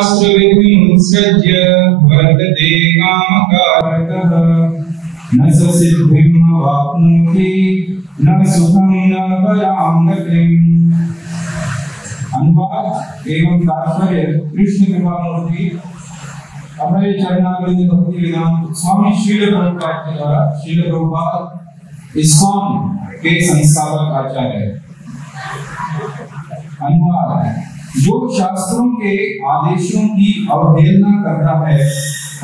शास्त्र विधि उत्सृज्य वर्तते कामकारकः न स सिद्धिं वाप्नोति न सुखं न परां गतिम्। अनुवाद एवं तात्पर्य कृष्ण कृपामूर्ति अभय चरणारविंद भक्ति वेदांत स्वामी श्रील प्रभुपाद के द्वारा श्रील प्रभुपाद इस्कॉन के संस्थापक आचार्य। अनुवाद जो शास्त्रों के आदेशों की अवहेलना करता है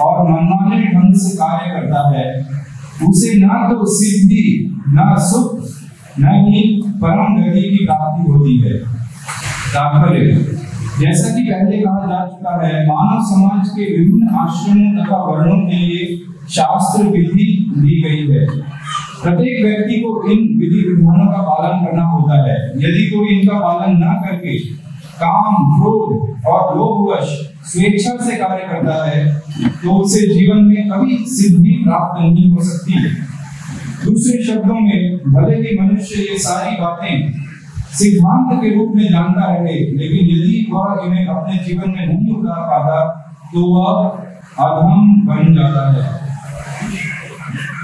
और मनमाने ढंग से कार्य करता है उसे न तो सिद्धि न सुख न ही परम गति की प्राप्ति होती है। तात्पर्य जैसा कि पहले कहा जा चुका है, मानव समाज के विभिन्न आश्रमों तथा वर्णों के लिए शास्त्र विधि दी गई है। प्रत्येक व्यक्ति को इन विधि विधानों का पालन करना होता है। यदि कोई इनका पालन न करके काम, क्रोध और लोभवश स्वेच्छा से कार्य करता है तो उसे जीवन में कभी सिद्धि प्राप्त नहीं हो सकती। दूसरे शब्दों में भले ही मनुष्य ये सारी बातें सिद्धांत के रूप में जानता रहे, लेकिन यदि वह इन्हें अपने जीवन में नहीं उतार पाता तो वह अधम बन जाता है।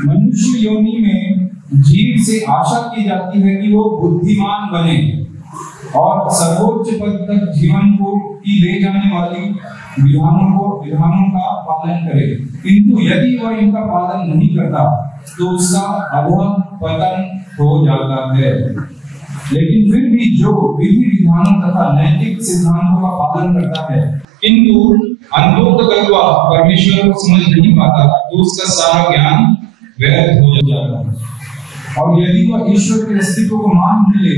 मनुष्य योनि में जीव से आशा की जाती है कि वो बुद्धिमान बने और सर्वोच्च पद तक जीवन को ले जाने वाली विधानों का पालन करे, किंतु यदि वह इनका पालन नहीं करता तो उसका अधः पतन हो जाता है। लेकिन फिर भी जो विधि विधानों तथा नैतिक सिद्धांतों का पालन करता है किंतु अनुभूत करवा परमेश्वर को समझ नहीं पाता तो उसका सारा ज्ञान व्यर्थ हो जाता है। और यदि वह ईश्वर के अस्तित्व को मान भी ले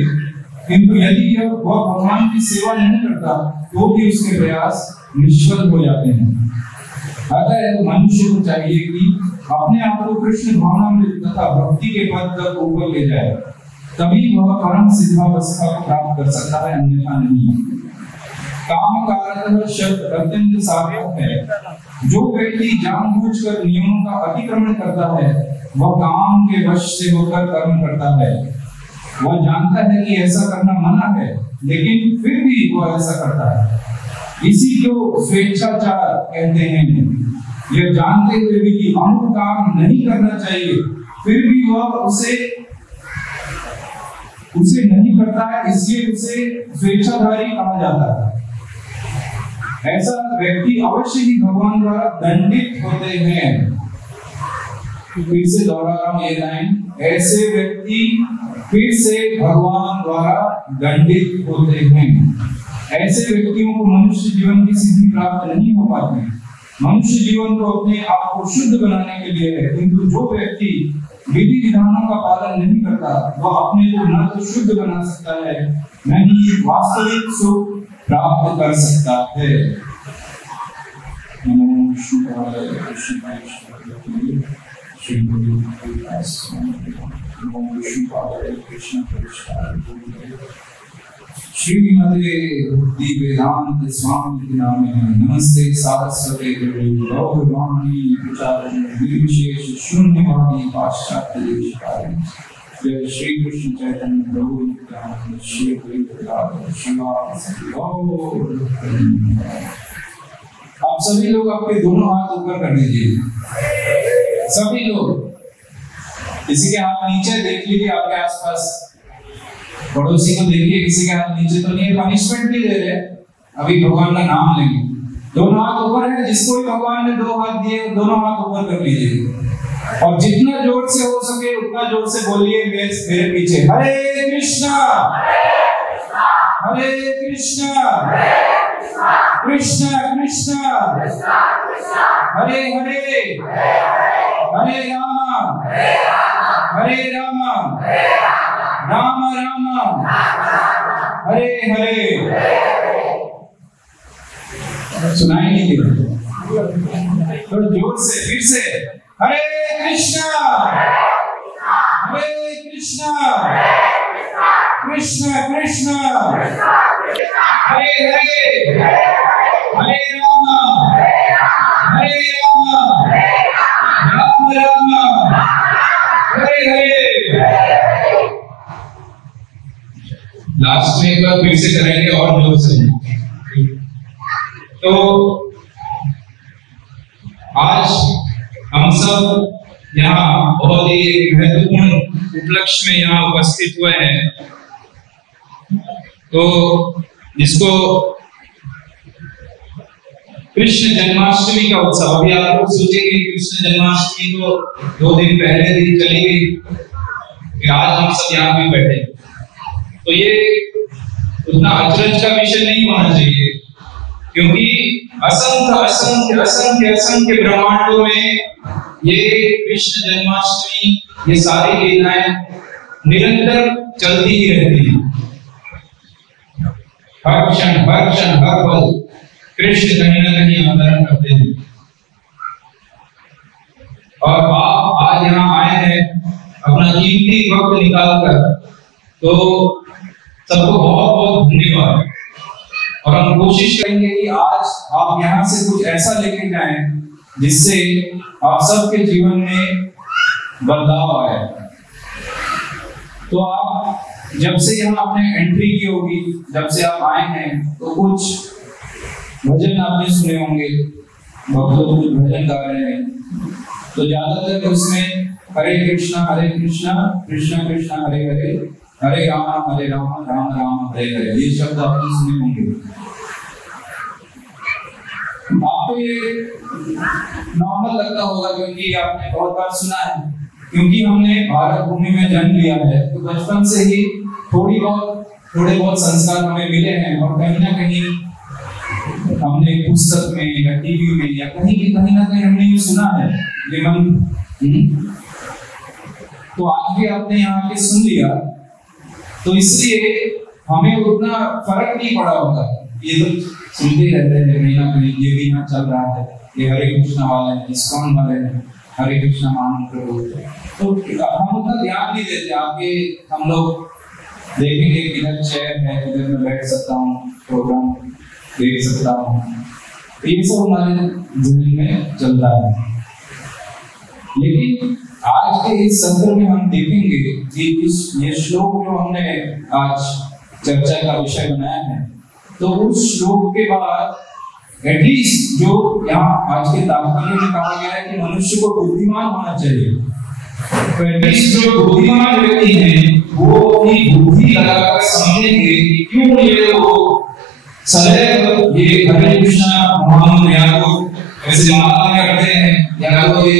किंतु यदि वह भगवान की सेवा नहीं करता तो भी उसके प्रयास निष्फल हो जाते हैं। अतः मनुष्य को चाहिए कि अपने आप को कृष्ण भावनामृत तथा भक्ति के पद तक ऊपर ले जाए, तभी वह परम सिद्धावस्था को प्राप्त कर सकता है, अन्यथा नहीं। काम कारक शब्द अत्यंत सार्थक है। जो व्यक्ति जानबूझकर नियमों का अतिक्रमण करता है वह काम के वश से होकर कर्म करता है। वह जानता है कि ऐसा करना मना है, लेकिन फिर भी वह ऐसा करता है। इसी को स्वेच्छाचार कहते हैं। यह जानते हुए भी कि अमुक काम नहीं करना चाहिए, फिर भी वह उसे नहीं करता है, इसलिए उसे स्वेच्छाधारी कहा जाता है। ऐसा व्यक्ति अवश्य ही भगवान द्वारा दंडित होते हैं। फिर से दोहरा रहा हूं ये लाइन, ऐसे व्यक्ति फिर से भगवान द्वारा दंडित होते हैं। ऐसे व्यक्तियों को मनुष्य जीवन की सिद्धि प्राप्त नहीं हो पाती। मनुष्य जीवन को अपने आप को शुद्ध बनाने के लिए है, किंतु जो व्यक्ति विधि विधानों का पालन नहीं करता वह अपने को न तो शुद्ध बना सकता है न ही वास्तविक सुख प्राप्त कर सकता है। श्रीमते भक्ति वेदांत स्वामी नामे नमस्ते सारस्वते गौरवाणी प्रचारक निर्विशेष शून्यवादी पाश्चात्य देशकारी। जय श्री कृष्ण चैतन्य प्रभु नित्यानंद श्री अद्वैत श्रीवास गौर। आप सभी लोग अपने दोनों हाथ ऊपर कर दीजिए। सभी लोग, किसी के हाथ नीचे देख लीजिए, आपके आसपास पड़ोसी को देखिए, किसी के हाथ नीचे तो नहीं है। पनिशमेंट नहीं दे रहे, अभी भगवान का नाम लेंगे। दोनों हाथ ऊपर है, जिसको भी भगवान ने दो हाथ दिए दोनों हाथ ऊपर कर लीजिए और जितना जोर से हो सके उतना जोर से बोलिए मेरे पीछे, हरे कृष्णा हरे कृष्णा कृष्णा कृष्णा हरे हरे हरे राम राम राम हरे हरे। सुनाई नहीं दे रहा, थोड़ा जोर से फिर से, हरे कृष्णा कृष्णा कृष्णा हरे हरे हरे राम राम राम हरे हरे। लास्ट में एक बार फिर से करेंगे और जोर से। तो सब यहाँ बहुत ही महत्वपूर्ण उपलक्ष्य में यहाँ उपस्थित हुए हैं। तो जिसको कृष्ण जन्माष्टमी का उत्सव, अभी आप लोग सोचेंगे कृष्ण जन्माष्टमी तो 2 दिन पहले दिन चली गई, फिर आज हम सब यहाँ भी बैठे। तो ये उतना अचरज का विषय नहीं होना चाहिए, क्योंकि असंख्य असंख्य असंख्य असंख्य ब्रह्मांडों में ये कृष्ण जन्माष्टमी, ये सारी लीलाएं निरंतर चलती ही रहती है। हर क्षण हर पल कृष्ण कहीं ना कहीं अवतरण करते हैं। और आप आज यहाँ आए हैं अपना कीमती वक्त निकालकर, तो सबको बहुत बहुत धन्यवाद। और हम कोशिश करेंगे कि आज आप यहाँ से कुछ ऐसा लेके जाएं जिससे आप सबके जीवन में बदलाव आए। तो आप जब से यहाँ आपने एंट्री की होगी, जब से आप आए हैं, तो कुछ भजन आपने सुने होंगे, बहुत लोग भजन गा रहे हैं। तो ज्यादातर उसमें हरे कृष्णा कृष्ण कृष्ण हरे हरे, हरे राम राम राम हरे हरे, ये शब्द आपने सुने होंगे। आपको ये नॉर्मल लगता होगा क्योंकि आपने बहुत बार सुना है, क्योंकि हमने भारत भूमि में जन्म लिया है। तो बचपन से ही थोड़े बहुत संस्कार हमें मिले हैं, और कहीं ना कहीं हमने पुस्तक में या टीवी में या कहीं ना कहीं हमने ये सुना है ये मंत्र। तो आज भी आपने यहाँ आके सुन लिया, तो इसलिए हमें उतना फर्क नहीं पड़ा होगा। ये तो सुनते रहते हैं कहीं ना कहीं, ये भी यहाँ चल रहा है, ये हरे कृष्णा वाले हैं, इस्कॉन वाले हैं, हरे कृष्णा महामंत्र बोलते हैं। तो हम उतना ध्यान नहीं देते। आगे हम लोग देखेंगे किधर चेयर है, किधर मैं बैठ सकता हूँ, प्रोग्राम देख सकता हूँ, ये सब हमारे जहन में चलता है। लेकिन आज के इस सत्र में हम देखेंगे कि ये श्लोक जो हमने आज चर्चा का विषय बनाया है, तो उस श्लोक के बाद एटलीस्ट जो यहाँ आज के तात्पर्य में कहा गया है कि मनुष्य को बुद्धिमान होना चाहिए, तो एटलीस्ट जो बुद्धिमान व्यक्ति हैं वो अपनी बुद्धि लगाकर समझेंगे कि क्यों ये लोग सदैव ये हरे कृष्णा महामंत्र या तो ऐसे माला करते हैं, या तो ये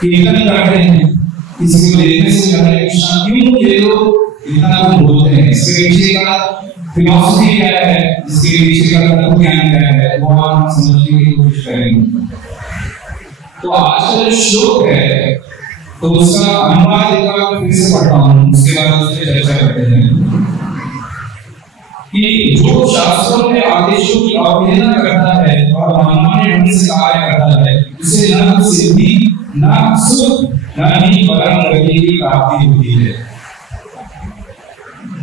कीर्तन करते हैं, किसी को देखने से हरे कृष्णा, क्यों ये लोग इतना बोलते हैं? इसके पीछे का फिलॉसफी क्या है, इसके पीछे का तत्व ज्ञान क्या है, वो हम समझने की कोशिश करेंगे। तो आज का जो श्लोक है, तो उसका अनुवाद एक बार फिर से पढ़ता हूँ, उसके बाद उस पर चर्चा करते हैं कि जो शास्त्रों के आदेशों की अवहेलना करता है और मनमाने ढंग से कार्य करता है, उसे न सिद्धि, न सुख, न ही परम गति की प्राप्ति होती है।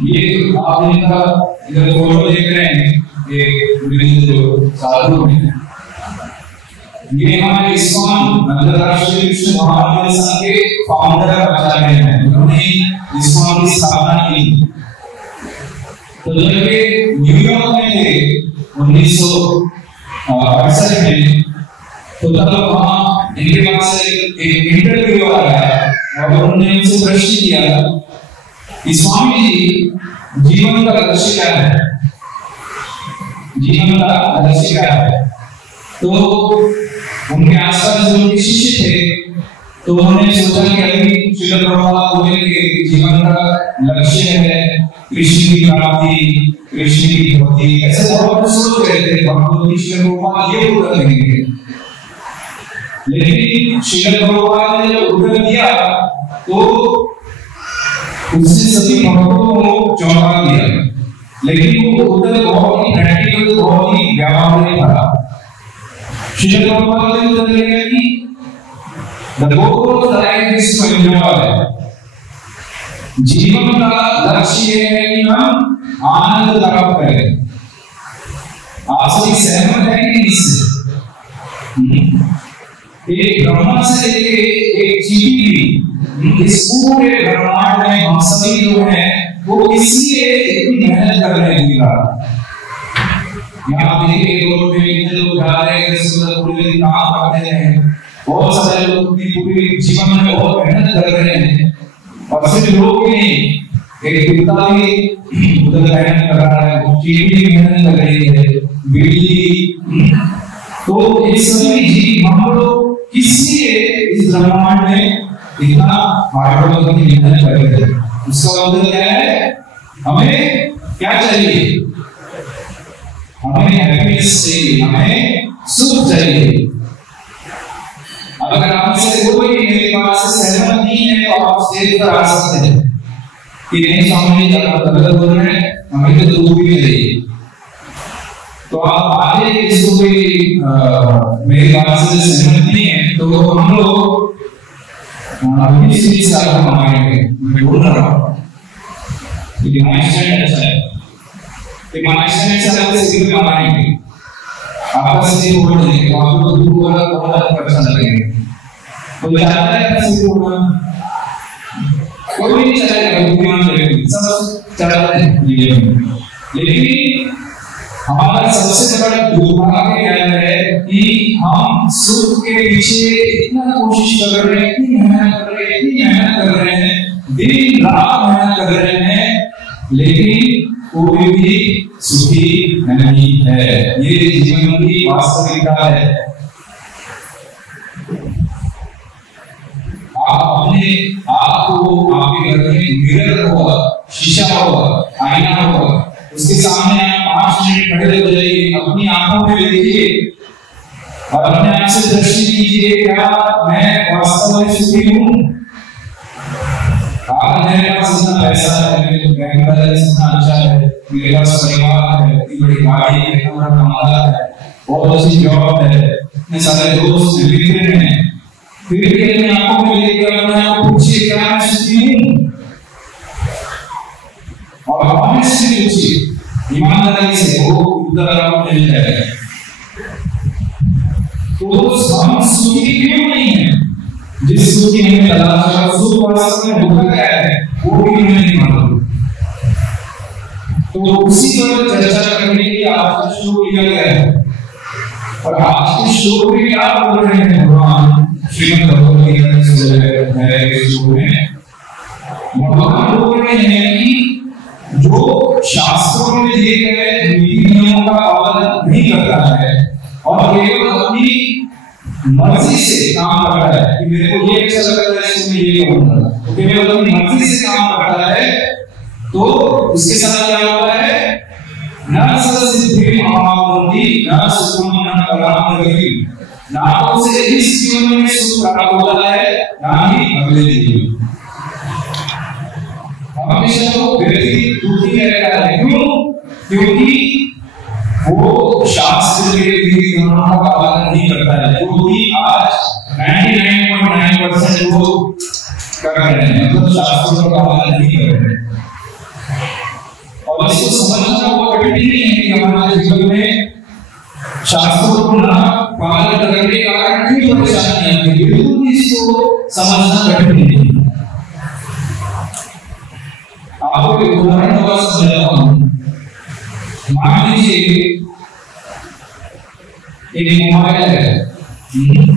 ये आप इनका इधर फोटो देख रहे हैं, ये विभिन्न जो साधु हैं, ये हमारे इस्कॉन अंतरराष्ट्रीय कृष्ण महामंत्र संघ के फाउंडर आचार्य हैं। उन्होंने इस्कॉन की स्थापना की। तो जब ये न्यूयॉर्क में थे 1968 में, तो तब वहाँ इनके पास एक इंटरव्यू आया और उन्होंने उनसे प्रश्न किया कि स्वामी जी, जीवन का लक्ष्य क्या है? जीवन का लक्ष्य क्या है? तो उनके आसपास जो उनके शिष्य थे, तो उन्होंने सोचा कि अभी श्रील प्रभुपाद बोलेंगे जीवन का लक्ष्य है कृष्ण की प्राप्ति, कृष्ण की भक्ति, ऐसे बहुत सोच रहे थे। भगवान श्रील प्रभुपाद ये उत्तर देंगे, लेकिन श्रील प्रभुपाद ने जब उत्तर दिया तो उसने सभी भक्तों को चौंका दिया, लेकिन वो उत्तर बहुत ही प्रैक्टिकल, बहुत ही व्यावहारिक था। श्रील प्रभुपाद ने उत्तर दिया कि the goal of life is to enjoy। जीवन का लक्ष्य है कि हम आनंद प्राप्त करें। आप सभी सहमत हैं कि इससे? एक ब्रह्मा से लेके एक चींटी, इस पूरे ब्रह्मांड में हम सभी लोग हैं, वो इसलिए इतनी मेहनत कर रहे हैं। यहाँ देखिए रोड में कितने लोग जा रहे हैं, पूरे दिन काम करते हैं, बहुत सारे लोग अपनी पूरी जीवन में बहुत मेहनत कर रहे हैं और सिर्फ लोग नहीं, एक कुत्ता भी उधर मेहनत कर रहा है, चींटी भी मेहनत कर रही है, बिल्ली। तो ये सभी जीव हम लोग किसलिए इस ब्रह्मांड में इतना हार्डवर्क की मेहनत कर रहे हैं? उसका मतलब क्या है? हमें क्या चाहिए? हमें हैप्पीनेस चाहिए, हमें सुख चाहिए। अगर आप से कोई मेरी बात से सहमत नहीं है तो आप स्टेज पर आ सकते हैं कि नहीं स्वामी जी आप गलत बोल रहे हैं, हमें तो दुख भी चाहिए। तो आप आगे इसको भी मेरी बात से सहमत नहीं है तो हम लोग अभी इसी साल को मानेंगे। मैं बोल रहा हूँ लेकिन माइंडसेट ऐसा है कि माइंडसेट ऐसा है कि भी मानेंगे आपस में बोल देंगे तो आप लोग दुख वाला बहुत अच्छा लगेगा। तो चाहता है किसी को कोई नहीं चाहेगा बुद्धिमान व्यक्ति, सब चाहते हैं ये, लेकिन हमारा सबसे बड़ा दुर्भाग्य क्या है कि हम सुख के पीछे इतना कोशिश कर रहे हैं, इतनी मेहनत कर रहे हैं, दिन रात मेहनत कर रहे हैं, लेकिन कोई भी सुखी नहीं है। ये जीवन की वास्तविकता है। आप अपने आप को, आपके घर में मिरर होगा, शीशा होगा, आईना होगा, उसके सामने आप 5 मिनट खड़े हो जाइए, अपनी आंखों में देखिए और अपने आप से दृष्टि कीजिए, क्या मैं वास्तव में सुखी हूँ? आज मेरे पास इतना पैसा है, मेरे बैंक बैलेंस इतना अच्छा है, मेरे पास परिवार है, इतनी बड़ी गाड़ी है, इतना बड़ा कमाला है, बहुत अच्छी जॉब है, इतने सारे दोस्त मित्र हैं, फिर भी अपनी आंखों में देखकर अपने आप को पूछिए क्या मैं सुखी हूँ? और ऑनेस्टली पूछिए, ईमानदारी से, वो उत्तर आपको मिल जाएगा। तो हम सुखी क्यों नहीं है? जिस सुख की हमें तलाश है, सुख वास्तव में होता क्या है वो भी हमें नहीं मालूम। तो उसी पर चर्चा करने के लिए आज का शो किया गया है। और आज के शो में क्या बोल रहे हैं भगवान श्रीमद् भगवद गीता के शो में? भगवान बोल रहे हैं कि जो शास्त्रों में दिए गए नीति नियमों का पालन नहीं करता है और केवल अपनी मर्जी से काम करता है कि मेरे को ये अच्छा लग रहा है इसमें ये करूंगा, तो केवल अपनी मर्जी से काम करता है, तो उसके साथ क्या होता है? न सिद्धि महामावंती न सुखम न पराम गति, ना तो उसे इस जीवन में सुख प्राप्त होता है ना ही अगले जीवन। हमेशा तो व्यक्ति दुखी रहता है। क्यों? क्योंकि वो शास्त्र के विधि विधानों का पालन नहीं करता है, क्योंकि आज 99.9% लोग कर रहे हैं, मतलब शास्त्रों का पालन नहीं कर रहे हैं। और इसको समझना बहुत कठिन नहीं है कि हमारे जीवन में शास्त्रों को ना पालन करने के कारण क्यों परेशानी आती है, बिल्कुल इसको समझना कठिन नहीं है। आपको एक उदाहरण होगा समझाता हूँ। मान लीजिए एक मोबाइल है,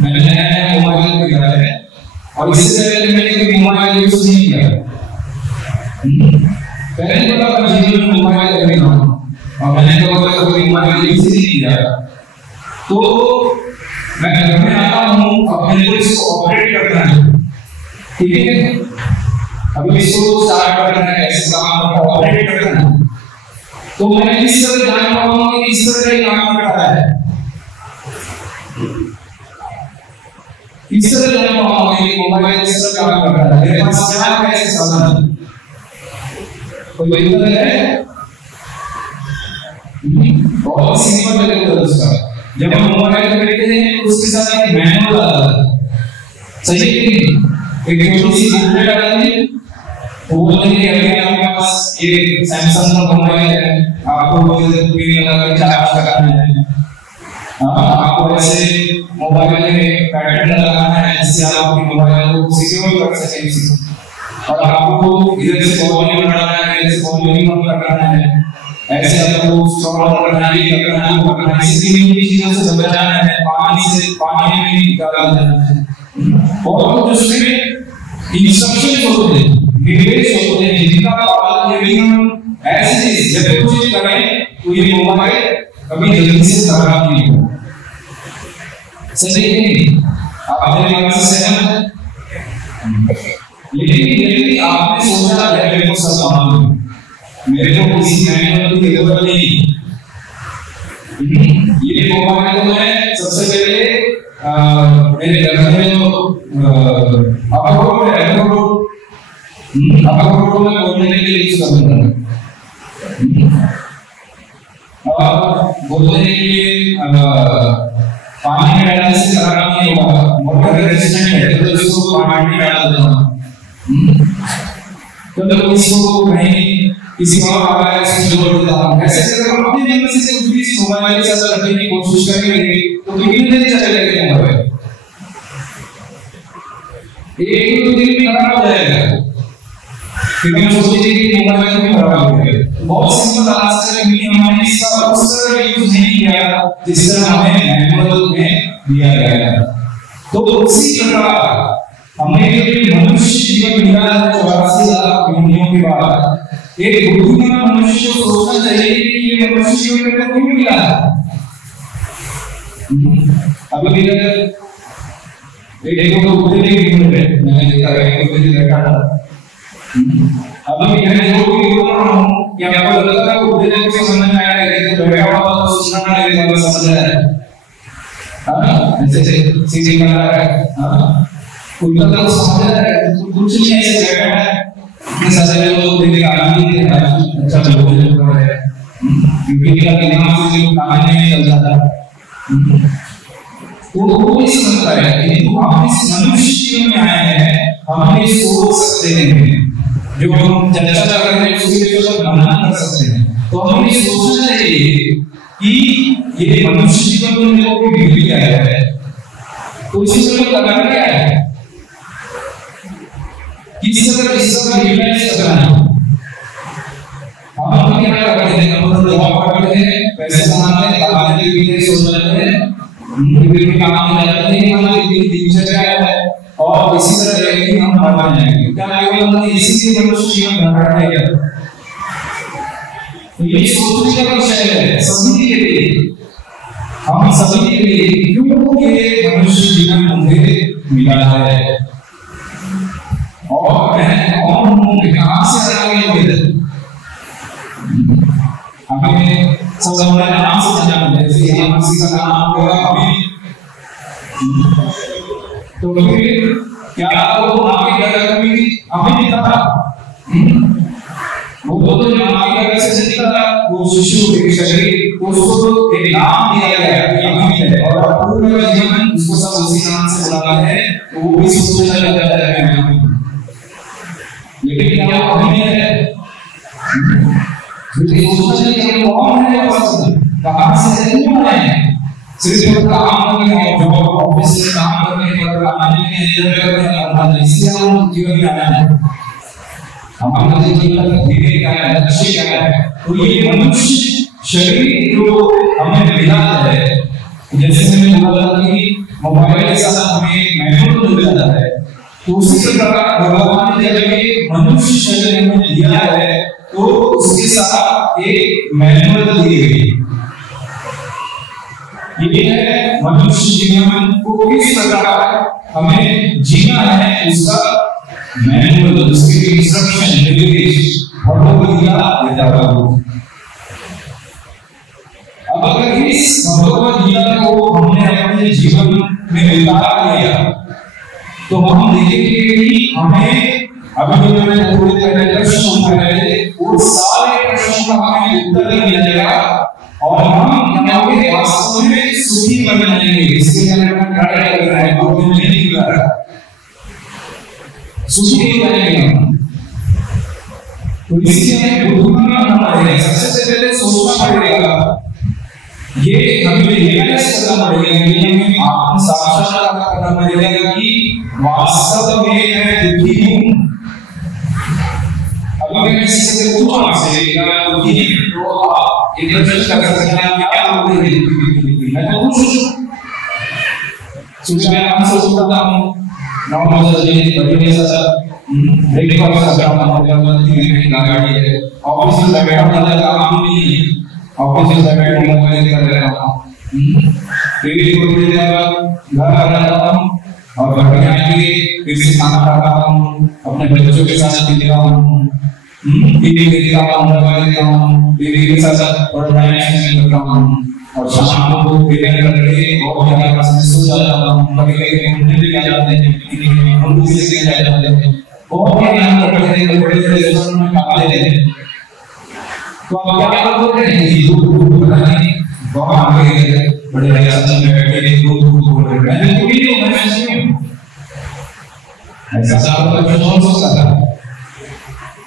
मैंने नया मोबाइल खरीदा है और इससे पहले मैंने कभी मोबाइल यूज नहीं किया। पहले तो मैं जीवन में मोबाइल खरीदा और मैंने तो कभी मोबाइल यूज नहीं किया, तो मैं घर में आता हूँ, अपने को इसको ऑपरेट करना है, ठीक है? अभी इसको स्टार्ट करना है, ऐसे काम को ऑपरेट करना है, तो मैं किस तरह जान पाऊंगा कि किस तरह ये काम करता है? किस तरह जान पाऊंगा कि मोबाइल किस तरह काम करता है? मेरे पास क्या है ऐसे साधन? कोई उत्तर है? बहुत सिंपल है उत्तर उसका। जब हम मोबाइल खरीदते हैं तो उसके साथ एक मैनुअल आता है, सही है कि एक छोटी सी बुकलेट आती है, वो बोलते हैं कि अगर आपके पास ये सैमसंग का मोबाइल है, आपको पिन लगा चार्ज करना है, आपको ऐसे मोबाइल में पैटर्न लगाना है जिससे आप अपने मोबाइल को सिक्योर कर सकें, और आपको इधर से वॉल्यूम बढ़ाना है, इधर से वॉल्यूम कम करना है, ऐसे आपको स्क्रॉल करना है, ये करना है, वो करना है, इसी चीजों से बचाना है, पानी में निकालना है। और कुछ उसमें इंस्ट्रक्शन होते हैं, निर्देश होते हैं, जिनका पालन यदि हम ऐसे जब कुछ करें तो ये मोबाइल कभी जल्दी से खराब नहीं होगा। सही है नहीं? आप मेरे बात से सहमत हैं? लेकिन यदि आपने सोचा मेरे को सब मालूम, मेरे को किसी मैनुअल की जरूरत नहीं, ये मोबाइल को मैं सबसे पहले मेरे घर में जो अपलोड में बोलने के लिए यूज करूंगा, बोलने के लिए पानी में डालने से खराब नहीं होगा, मोटर रेजिस्टेंट है तो इसको पानी में डाल देना, तो इसको कहीं किसी और आगे से जोड़ देता, ऐसे अगर हम अपने दिमाग से कुछ भी मोबाइल के साथ रखने की कोशिश करेंगे तो कितने दिन चलेगा मोबाइल? एक दो दिन में खराब हो जाएगा। फिर हम सोचते हैं कि मोबाइल में खराब हो गया। बहुत सिंपल आंसर है कि हमने इसका उस तरह यूज नहीं किया जिस तरह हमें मैनुअल में दिया गया है। तो उसी प्रकार हमने जो मनुष्य जीवन मिला है 84,00,000 योनियों के बाद, एक बुद्धिमान मनुष्य को सोचना चाहिए कि ये मनुष्य जीवन में क्यों मिला है। अभी एक तो बुद्धि नहीं मिल रहे, मैंने देखा है कि बुद्धि बैठा था। अब मैं जो भी बोल रहा हूँ क्या आपको लगता है बुद्धि ने कुछ समझ में आया है? तो बैठा हुआ तो सुनना नहीं है, समझ रहा है। हाँ, ऐसे सीधी बना रहा है। हाँ, उनका तो समझ रहा है, कुछ नहीं ऐसे बैठा है। इतने सारे लोग बुद्धि का आनंद लेते हैं, अच्छा लोग जो कर रहे हैं, क्योंकि इनका दिमाग से जो काम नहीं चलता था, तो वो नहीं समझता है। लेकिन हम इस मनुष्य जीवन में आए हैं, हम ये सोच सकते हैं, जो हम चर्चा कर रहे हैं उसके ऊपर मनन कर सकते हैं। तो हमें ये सोचना चाहिए कि ये मनुष्य जीवन में जो भी मिल गया है तो इसी में करना क्या है, किस तरह इसका यूटिलाइज करना है। हम क्या करते हैं, हम तो जॉब करते हैं, पैसे कमाते हैं, कमाने के लिए सोच लेते हैं, फिर काम में जाते हैं, हमारी दिनचर्या है और इसी तरह एक हम बढ़ जाएंगे। क्या केवल इसी से मनुष्य जीवन बढ़ जाएगा? तो ये सोचने का विषय है सभी के लिए, हम सभी के लिए, क्यों ये मनुष्य जीवन मुझे मिला है और मैं कौन हूँ, कहाँ से आया ये? हमें सब हमारे नाम से जाना है, जैसे यहाँ किसी का नाम होगा अभी, तो फिर क्या वो आगे जगह में हमें नहीं था, वो तो जो आगे जगह से निकला वो शिशु एक शरीर, उसको एक नाम दिया गया कि अभी है और पूरा जीवन उसको सब उसी नाम से बुलाना है, तो वो भी सोचने लगा है। लेकिन क्या वो अभी है? सोचना चाहिए कि कौन है वो पर्सन, कहाँ से क्यों आए हैं? सिर्फ काम करने और जॉब ऑफिस में काम करने और आने के एंजॉय करने और इसलिए हम जीवन में आए हैं। हमारा जीवन का ध्येय क्या है, लक्ष्य क्या है? तो ये मनुष्य शरीर जो हमें मिला है, जैसे मैंने बोला कि मोबाइल के साथ हमें मैनुअल मिल जाता है, तो उसी प्रकार भगवान ने जब ये मनुष्य शरीर हमें दिया है तो उसके साथ एक मैनुअल दी गई। ये है मनुष्य जीवन को किस प्रकार हमें जीना है, उसका मैनुअल, उसके इंस्ट्रक्शन, निर्देश भगवद गीता देता है। अब अगर इस भगवद गीता को हमने अपने जीवन में उतार लिया तो हम देखेंगे कि हमें अभी जो मैंने थोड़ी पहले प्रश्न उठाए थे वो सारे प्रश्नों का हमें उत्तर मिल जाएगा और हम यहाँ वास्तव में सुखी बन जाएंगे। इसके लिए मैं ट्राई कर रहा हूँ, तो मैं नहीं कर रहा, सुखी बनेंगे हम। तो इसलिए बुद्धिमान होना पड़ेगा, सबसे पहले सोचना पड़ेगा, ये हमें रियलाइज करना पड़ेगा कि हमें आत्म साक्षात्कार करना पड़ेगा कि वास्तव में मैं दुखी हूँ। अगर मैं किसी से पूछूं आपसे क्या दुखी है तो आप एक प्रश्न कर सकते हैं, क्या बोलते हैं दुखी? मैं तो पूछूं, सोचा मैं आंसर सोचता हूँ 9 बजे बढ़िया सा ब्रेकफास्ट करना होगा, तीन गाड़ी है, ऑफिस में बैठा वाला काम नहीं है, ऑफिस में बैठे मोबाइल कर रहा हूं, टीवी को देख रहा, घर आ रहा हूं और घर में आके फिर से खाना खाता हूं, अपने बच्चों के साथ खेल रहा हूं, टीवी देख रहा हूं, मोबाइल देख रहा हूं, टीवी के साथ थोड़ा टाइम स्पेंड कर रहा हूं और शाम को डिनर करके और ज्यादा क्लास में सो जाता हूं, कभी-कभी घूमने भी जाते हैं, हम भी लेके जाते हैं और क्या करते हैं, बड़े रेस्टोरेंट में खा लेते हैं। तो आप क्या बोलते हैं, दूध बनाने बहुत आगे बड़े रेस्टोरेंट में बैठे के दूध बोल रहे हैं, मैं तो भी नहीं, मैं नहीं ऐसा सब कुछ नहीं हो सकता।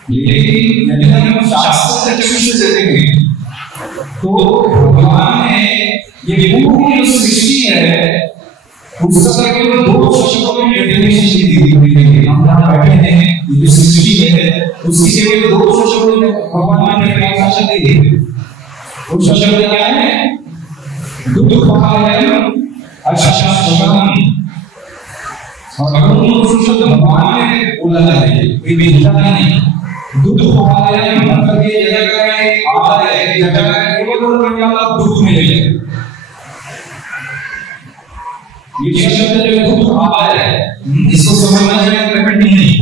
लेकिन यदि हम शास्त्र के दृष्टि से देखें तो भगवान ने ये पूरी जो सृष्टि है उसका केवल 2 शब्दों में डेफिनेशन दी हुई है। हम यहाँ बैठे हैं, ये जो सृष्टि है उसकी केवल 2 शब्दों में भगवान ने डेफिनेशन दी है। वो शब्द क्या है? दुःखभायम अशाश्वतम। और अगर उन शब्द भगवान ने बोला है, कोई बेचता नहीं। दुःखभायम मतलब ये जगह है, आता है, जगह है, केवल करने वाला दुख मिलेगा। ये शब्द जो दुख आता है, इसको समझना है कठिन नहीं।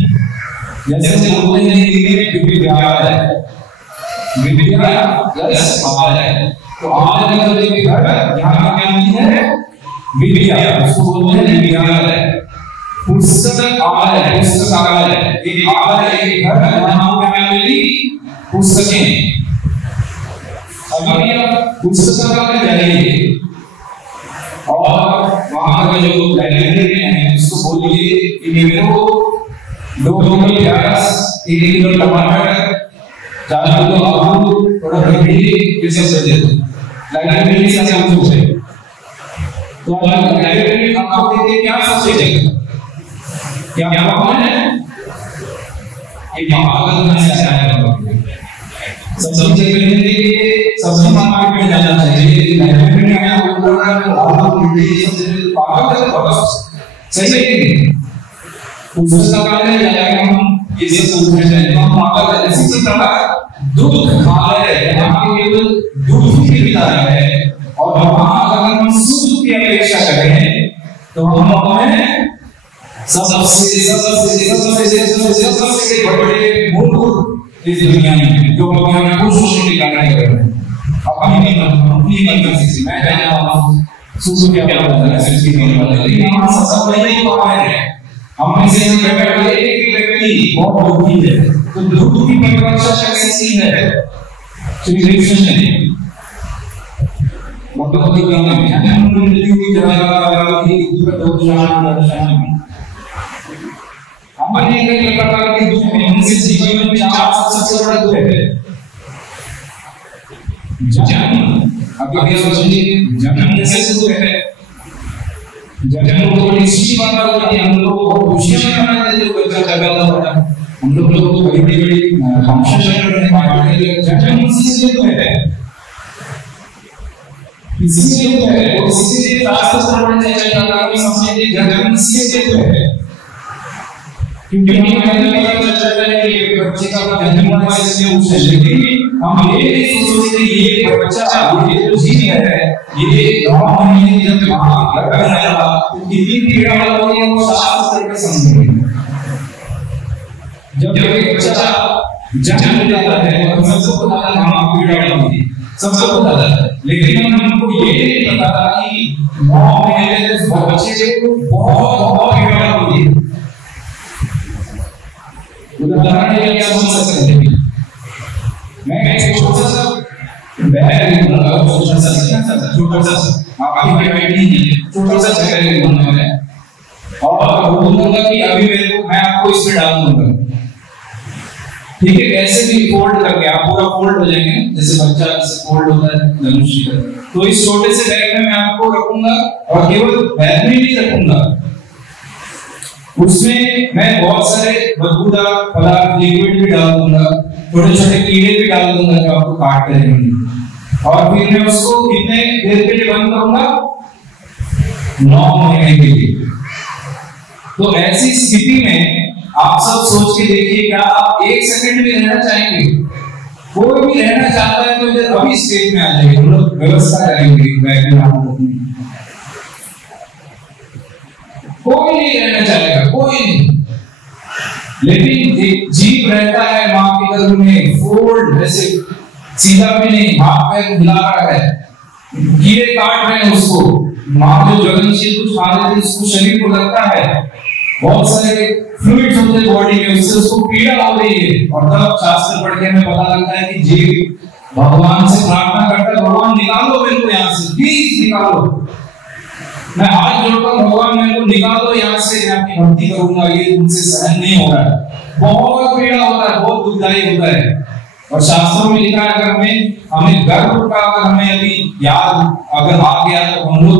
जैसे बोलते हैं हिंदी में विद्या है, विद्या प्लस आय, तो आय मतलब एक घर, यहाँ क्या नहीं है विद्या, उसको बोलते हैं विद्यालय। पुस्तक आय, पुस्तक आय, एक आय एक घर, यहाँ क्या मिली पुस्तकें। अगर आप पुस्तकालय जाइए और वहां का जो लाइब्रेरियन है उसको बोलिए कि मेरे को 2 किलो प्याज, 1 किलो टमाटर, 4 किलो आलू, थोड़ा भिंडी, ये सब दे दो। लाइब्रेरियन से हम पूछे तो लाइब्रेरियन आपको देते क्या सबसे देगा? क्या बात है? ये पागल में से आया है। सबसे पहले सबसे मार्केट में जाना चाहिए, लाइब्रेरी में आया बोल रहा है आलू भिंडी सब पागल है, बस सही है। पुस्तकालय जाएंगे हम, ये सब पूछने जाएंगे हम पागल है। इसी तरह दुख खालय, यहाँ केवल दुख ही मिलता है और वहाँ अगर हम सुख की अपेक्षा करें तो हम अपने सबसे बड़े मूर्ख इस दुनिया में जो हमें कुछ सोचने का नहीं कर रहे हैं। अपनी मन से मैं जानता हूँ सुख क्या होता है, सृष्टि होने वाला है, लेकिन हम सब नहीं पा रहे हैं। हम में से बैठे एक व्यक्ति बहुत दुखी है, तो दुख की परिभाषा कैसी है? श्री कृष्ण ने भगवद गीता में जन्म मृत्यु जरा व्याधि दुख दोषान दर्शन, हमने कई प्रकार के दुख हैं, उनसे जीवन में 4 सबसे बड़ा दुख है। जन्म, अब ये सोचिए जन्म कैसे दुख है? जन्म को बड़ी सी बात होती है, हम लोग बहुत खुशियां मनाते हैं जो बच्चा पैदा होता है, हम लोग बड़ी-बड़ी फंक्शन करते हैं, पार्टी करते हैं। जन्म इसलिए दुख है, इसलिए दुख है, और इसलिए शास्त्र पढ़ने चाहिए ताकि समझे जन्म इसलिए दुख है क्योंकि हम पहले पता चलता है कि बच्चे का जन्म हुआ इसलिए उसे, लेकिन हम ये नहीं सोचते कि ये बच्चा, ये जो जीव है, ये 9 महीने जब मां गर्भ में आया तो कितनी पीड़ा होती है वो शास्त्र करके समझेंगे। जब एक बच्चा जन्म लेता है तो सबको पता है मां पीड़ा होती है, सबको पता है, लेकिन हमको ये नहीं पता कि 9 महीने उस बच्चे को बहुत पीड़ा होती है। उदाहरण के लिए क्या समझ सकते हैं? मैं एक छोटा सा बैग लूंगा, छोटा सा आपकी बेटी है, छोटा सा बैग लूंगा मैं और बोलूंगा कि अभी मेरे को मैं आपको इसमें डाल दूंगा, ठीक है? कैसे भी फोल्ड करके आप पूरा फोल्ड हो जाएंगे, जैसे बच्चा ऐसे फोल्ड होता है धनुष की तरह। तो इस छोटे से बैग में मैं आपको रखूंगा और केवल बैग में नहीं रखूंगा, उसमें मैं बहुत सारे बदबूदार पदार्थ लिक्विड भी डाल दूंगा, छोटे छोटे कीड़े भी डाल दूंगा जो आपको काटते रहेंगे, और फिर मैं उसको कितने देर के लिए बंद करूंगा? 9 महीने के लिए। तो ऐसी स्थिति में आप सब सोच के देखिए, क्या आप एक सेकंड भी रहना चाहेंगे? कोई भी रहना चाहता है तो इधर अभी स्टेज में आ जाइए, हम लोग व्यवस्था करेंगे बैठने वालों। कोई नहीं रहना चाहेगा, कोई नहीं। लेकिन एक जीव रहता है माँ के गर्भ में, फोल्ड ऐसे सीधा भी नहीं, हाथ पैर हिला रहा है, कीड़े काट रहे हैं उसको, माँ जो ज्वलनशील कुछ खा लेती है उसको शरीर को लगता है, बहुत सारे फ्लूइड्स होते हैं बॉडी में, उससे उसको पीड़ा हो रही है। और तब शास्त्र पढ़ के हमें पता लगता है कि जीव भगवान से प्रार्थना करता है, भगवान निकालो मेरे को यहाँ से, प्लीज निकालो, मैं हाथ जोड़ता हूँ, भगवान मेरे को निकालो यहाँ से, मैं आपकी भक्ति करूंगा, ये मुझसे सहन नहीं हो रहा है। बहुत पीड़ा होता है, बहुत दुखदायी होता है। और शास्त्रों में लिखा है अगर हमें गर्भ का अगर हमें अभी याद अगर आ गया तो हम लोग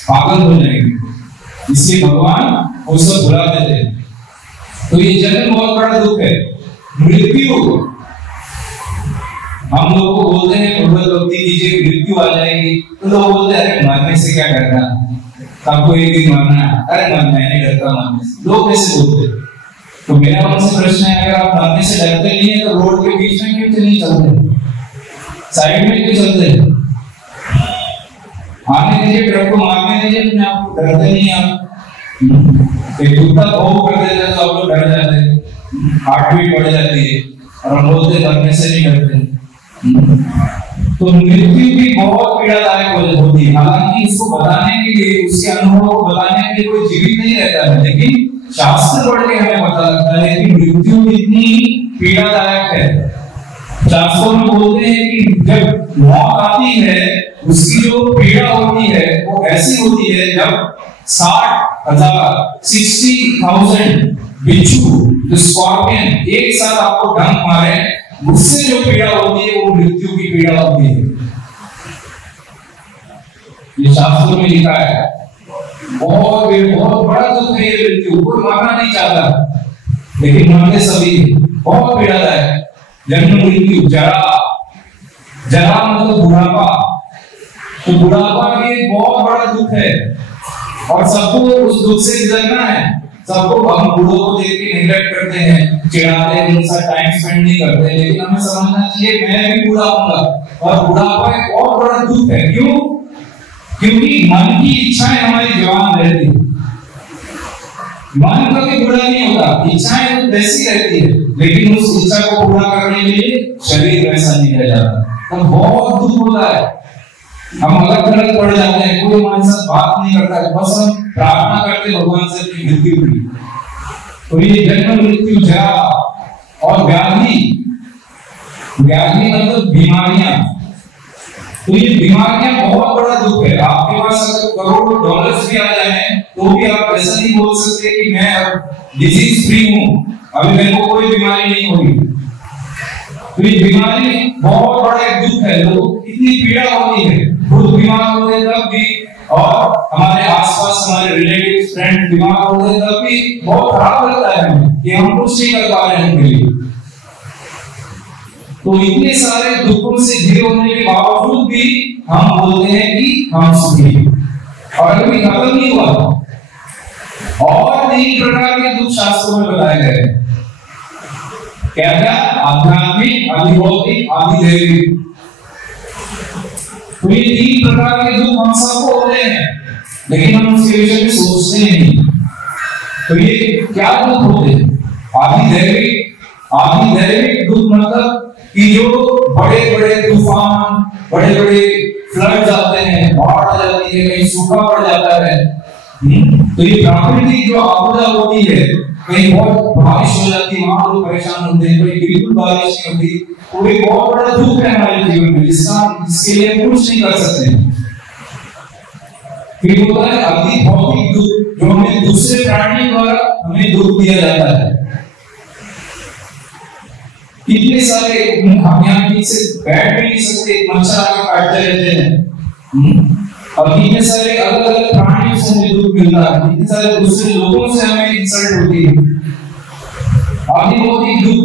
पागल हो जाएंगे, इसलिए भगवान वो सब भुला देते हैं। तो ये जन्म बहुत बड़ा दुख है। मृत्यु हम लोग को बोलते हैं भगवत भक्ति कीजिए मृत्यु आ जाएगी, तो लोग बोलते हैं अरे मरने से क्या करना, सबको एक दिन मरना है, अरे मैं नहीं डरता मरने से, लोग ऐसे बोलते हैं। तो मेरा उनसे प्रश्न है, अगर आप मरने से डरते नहीं है तो रोड के बीच में क्यों नहीं चलते, साइड में क्यों चलते हैं? आने दीजिए, ट्रक को मारने दीजिए, अपने आप को डरते नहीं आप। एक कुत्ता भौंक कर देता है तो आप लोग डर जाते हैं, हार्ट बीट बढ़ जाती है, और हम बोलते हैं मरने से नहीं डरते। तो मृत्यु भी बहुत पीड़ादायक होती है। हालांकि इसको बताने के लिए, उसके अनुभव को बताने के लिए कोई जीवित नहीं रहता है, लेकिन शास्त्र पढ़ के हमें पता लगता है कि मृत्यु कितनी पीड़ादायक है। शास्त्रों में बोलते हैं कि जब मौत आती है उसकी जो पीड़ा होती है वो ऐसी होती है जब 60,000 बिच्छू स्कॉर्पियन एक साथ आपको डंक मारे, उससे जो पीड़ा होती है वो मृत्यु की पीड़ा होती है। ये शास्त्रों में लिखा है। बहुत बड़ा दुख है ये मृत्यु, कोई मरना नहीं चाहता, लेकिन मरते सभी, बहुत पीड़ादायक। जन्म मृत्यु, जरा मतलब बुढ़ापा, तो बुढ़ापा भी बहुत बड़ा दुख है और सबको उस दुख से गुजरना है। सबको हम बूढ़ों को देख के नेग्लेक्ट करते हैं, चिढ़ाते हैं, उनके साथ टाइम स्पेंड नहीं करते, लेकिन हमें समझना चाहिए मैं भी बूढ़ा होऊंगा, और बुढ़ापा एक बहुत बड़ा दुख है। क्यों? क्योंकि मन की इच्छाएं हमारी जवान रहती है, मन कभी बुरा नहीं होता, इच्छाएं तो वैसी रहती है, लेकिन उस इच्छा को पूरा करने के लिए शरीर वैसा नहीं रह जाता, तो बहुत दुख होता है। हम अलग थलग पड़ जाते हैं, कोई हमारे साथ बात नहीं करता, बस हम प्रार्थना करते भगवान से अपनी मृत्यु की। तो ये जन्म मृत्यु, जरा और व्याधि मतलब बीमारियां, तो ये बीमारियां बहुत बड़ा दुख है। आपके पास अगर करोड़ों डॉलर्स भी आ जाए तो भी आप ऐसा नहीं बोल सकते कि मैं अब डिजीज फ्री हूं, अभी मेरे को कोई बीमारी नहीं होगी। तो ये बीमारी बहुत बड़ा एक दुख है, लोग इतनी पीड़ा होती है, खुद बीमार होते हैं तब भी, और हमारे आसपास हमारे रिलेटिव फ्रेंड बीमार होते हैं तब भी बहुत खराब लगता है हमें कि हम कुछ नहीं कर पा रहे हैं उनके लिए। तो इतने सारे दुखों से घिरे होने के बावजूद भी हम बोलते हैं कि हम सुखी हैं, और अभी खत्म नहीं हुआ। और 3 प्रकार के दुख शास्त्रों में बताए गए हैं। क्या क्या? आध्यात्मिक, आधिभौतिक, आधिदैविक। तो ये 3 प्रकार के दुख हम सबको होते हैं, लेकिन हम उसके विषय में सोचते नहीं। तो ये क्या दुख होते हैं? आधिदैविक दुख मतलब कि जो बड़े बड़े तूफान, बड़े बड़े फ्लड्स आते हैं, बाढ़ आ जाती है, कहीं सूखा पड़ जाता है। तो ये प्राकृतिक जो आपदा होती है, कहीं बहुत बारिश हो जाती है, वहां लोग परेशान होते हैं, कहीं बिल्कुल बारिश नहीं होती, तो ये बहुत बड़ा दुख है हमारे जीवन में, जिसके लिए हम कुछ नहीं कर सकते। फिर होता है अति भौतिक दुख, जो हमें दूसरे प्राणी द्वारा हमें दुख दिया जाता है। इतने सारे हम यहाँ ठीक से बैठ भी नहीं सकते, मच्छर आके काटते रहते हैं, और इतने सारे अलग अलग प्राणियों से हमें दुख मिलता है, इतने सारे दूसरे लोगों से हमें इंसल्ट होती है, आधिभौतिक दुख।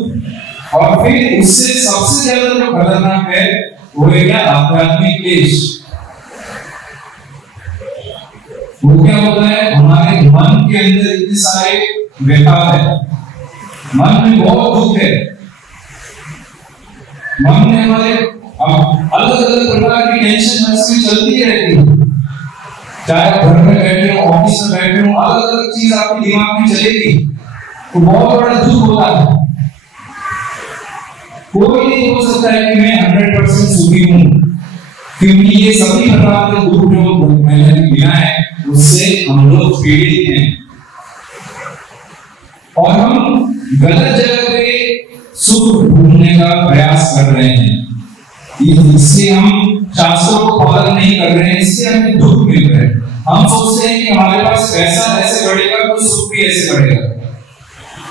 और फिर उससे सबसे ज्यादा जो खतरनाक है वो है क्या? आध्यात्मिक क्लेश। वो क्या होता है? हमारे मन के अंदर इतने सारे व्यथा है, मन में बहुत दुख है, मन में हमारे अलग अलग प्रकार की टेंशन में चलती रहती है, चाहे आप घर में बैठे हो, ऑफिस में बैठे हो, अलग अलग चीज आपके दिमाग में चलेगी, तो बहुत बड़ा दुख होता है। कोई नहीं बोल सकता है कि मैं 100% सुखी हूं, क्योंकि ये सभी प्रकार के दुख जो मैंने मिला है उससे हम लोग पीड़ित हैं, और हम गलत जगह पे सुख ढूंढने का प्रयास कर रहे हैं। इससे हम शास्त्रों को पालन नहीं कर रहे हैं, इससे हमें दुख मिल रहा है। हम सोचते हैं कि हमारे पास पैसा ऐसे बढ़ेगा तो सुख भी ऐसे बढ़ेगा।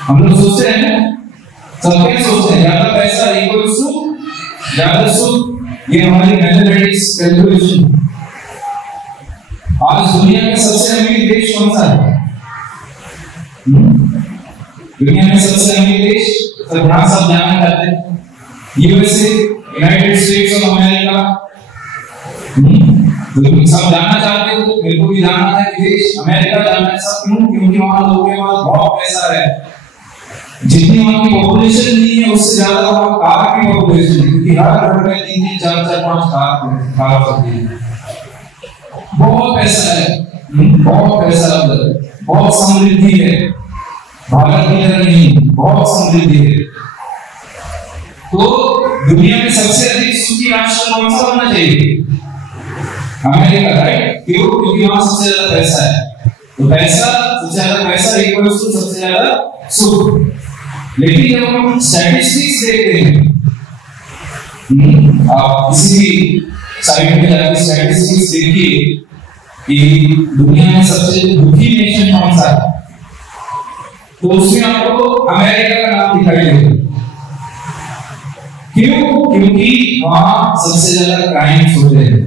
हम लोग सोचते हैं ना, सब क्या सोचते हैं, ज्यादा पैसा इक्वल सुख, ज्यादा सुख, ये हमारी मैथमेटिक्स कैलकुलेशन। आज दुनिया में सबसे अमीर देश कौन सा है? दुनिया में सबसे अमीर देश सब जानना चाहते हैं, USA, United states of America. तो सब जानना चाहते हो, मेरे को भी जानना है देश अमेरिका जानना है सब, क्यों? क्योंकि वहां लोगों के पास बहुत पैसा है, जितनी वहां की पॉपुलेशन नहीं है उससे ज्यादा वहां कार की पॉपुलेशन है, क्योंकि हर घर में 3 4 5 कार होती है। बहुत पैसा है, बहुत पैसा है, बहुत समृद्धि है, भारत की तरह नहीं, बहुत समृद्धि है। तो दुनिया में सबसे अधिक सुखी राष्ट्र कौन सा होना चाहिए? America, right? क्यों? क्योंकि वहां सबसे ज्यादा पैसा है, तो पैसा, सबसे ज्यादा पैसा इक्वल्स टू सबसे ज्यादा सुख। लेकिन जब हम स्टैटिस्टिक्स देखते हैं, आप किसी भी साइट पे जाकर स्टैटिस्टिक्स देखिए कि दुनिया में सबसे दुखी नेशन कौन सा है, तो उसमें आपको अमेरिका का नाम दिखाई देगा। क्यों? क्योंकि वहां सबसे ज्यादा क्राइम्स होते हैं,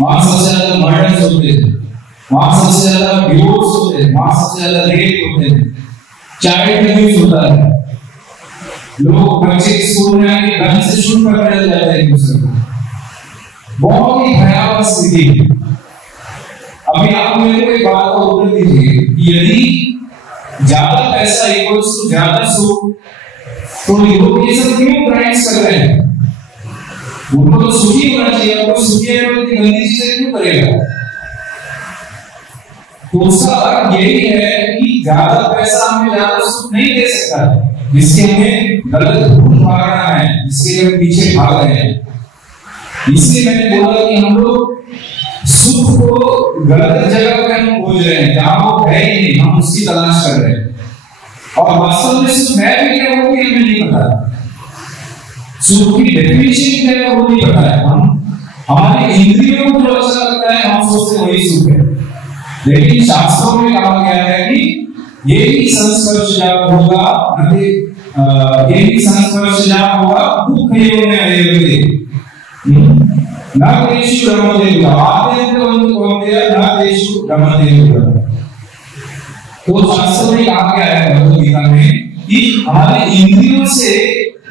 वहां सबसे ज्यादा मर्डर्स होते हैं, वहां सबसे ज्यादा डिवोर्स होते हैं, वहां सबसे ज्यादा रेप होते हैं, चाइल्ड अब्यूज होता है, लोग बच्चे स्कूल में आके गन से शूट कर रहे जाते हैं एक दूसरे को। बहुत ही भयावह स्थिति है। अभी आप मेरे को एक बात का उत्तर दीजिए कि यदि ज्यादा पैसा इक्वल्स टू ज्यादा सुख, तो लोग ये सब क्यों क्राइम्स कर रहे हैं? उनको तो सुखी होना चाहिए, आपको सुखी है तो इतनी गंदी चीजें क्यों करेगा? तो उसका अर्थ यही है कि ज्यादा पैसा हमें ज्यादा सुख नहीं दे सकता है, जिसके हमें गलत धुन भागना है, जिसके हम पीछे भाग रहे हैं। इसलिए मैंने बोला कि हम लोग सुख को गलत जगह पे हम खोज रहे हैं, जहां वो है ही नहीं, हम उसकी तलाश कर रहे हैं। और वास्तव में सुख है भी क्या वो भी हमें नहीं पता, सुख की डेफिनेशन क्या है वो नहीं पता है। हम हमारे इंद्रियों को जो अच्छा लगता है हम सोचते हैं वही सुख है, लेकिन शास्त्रों में कहा गया है कि ये ही संस्पर्श जब होगा, ये ही संस्पर्श जब होगा दुख योग में रहेंगे, ना देशु रमते ना देशु रमते। तो शास्त्रों में कहा गया है भगवद गीता में कि हमारे इंद्रियों से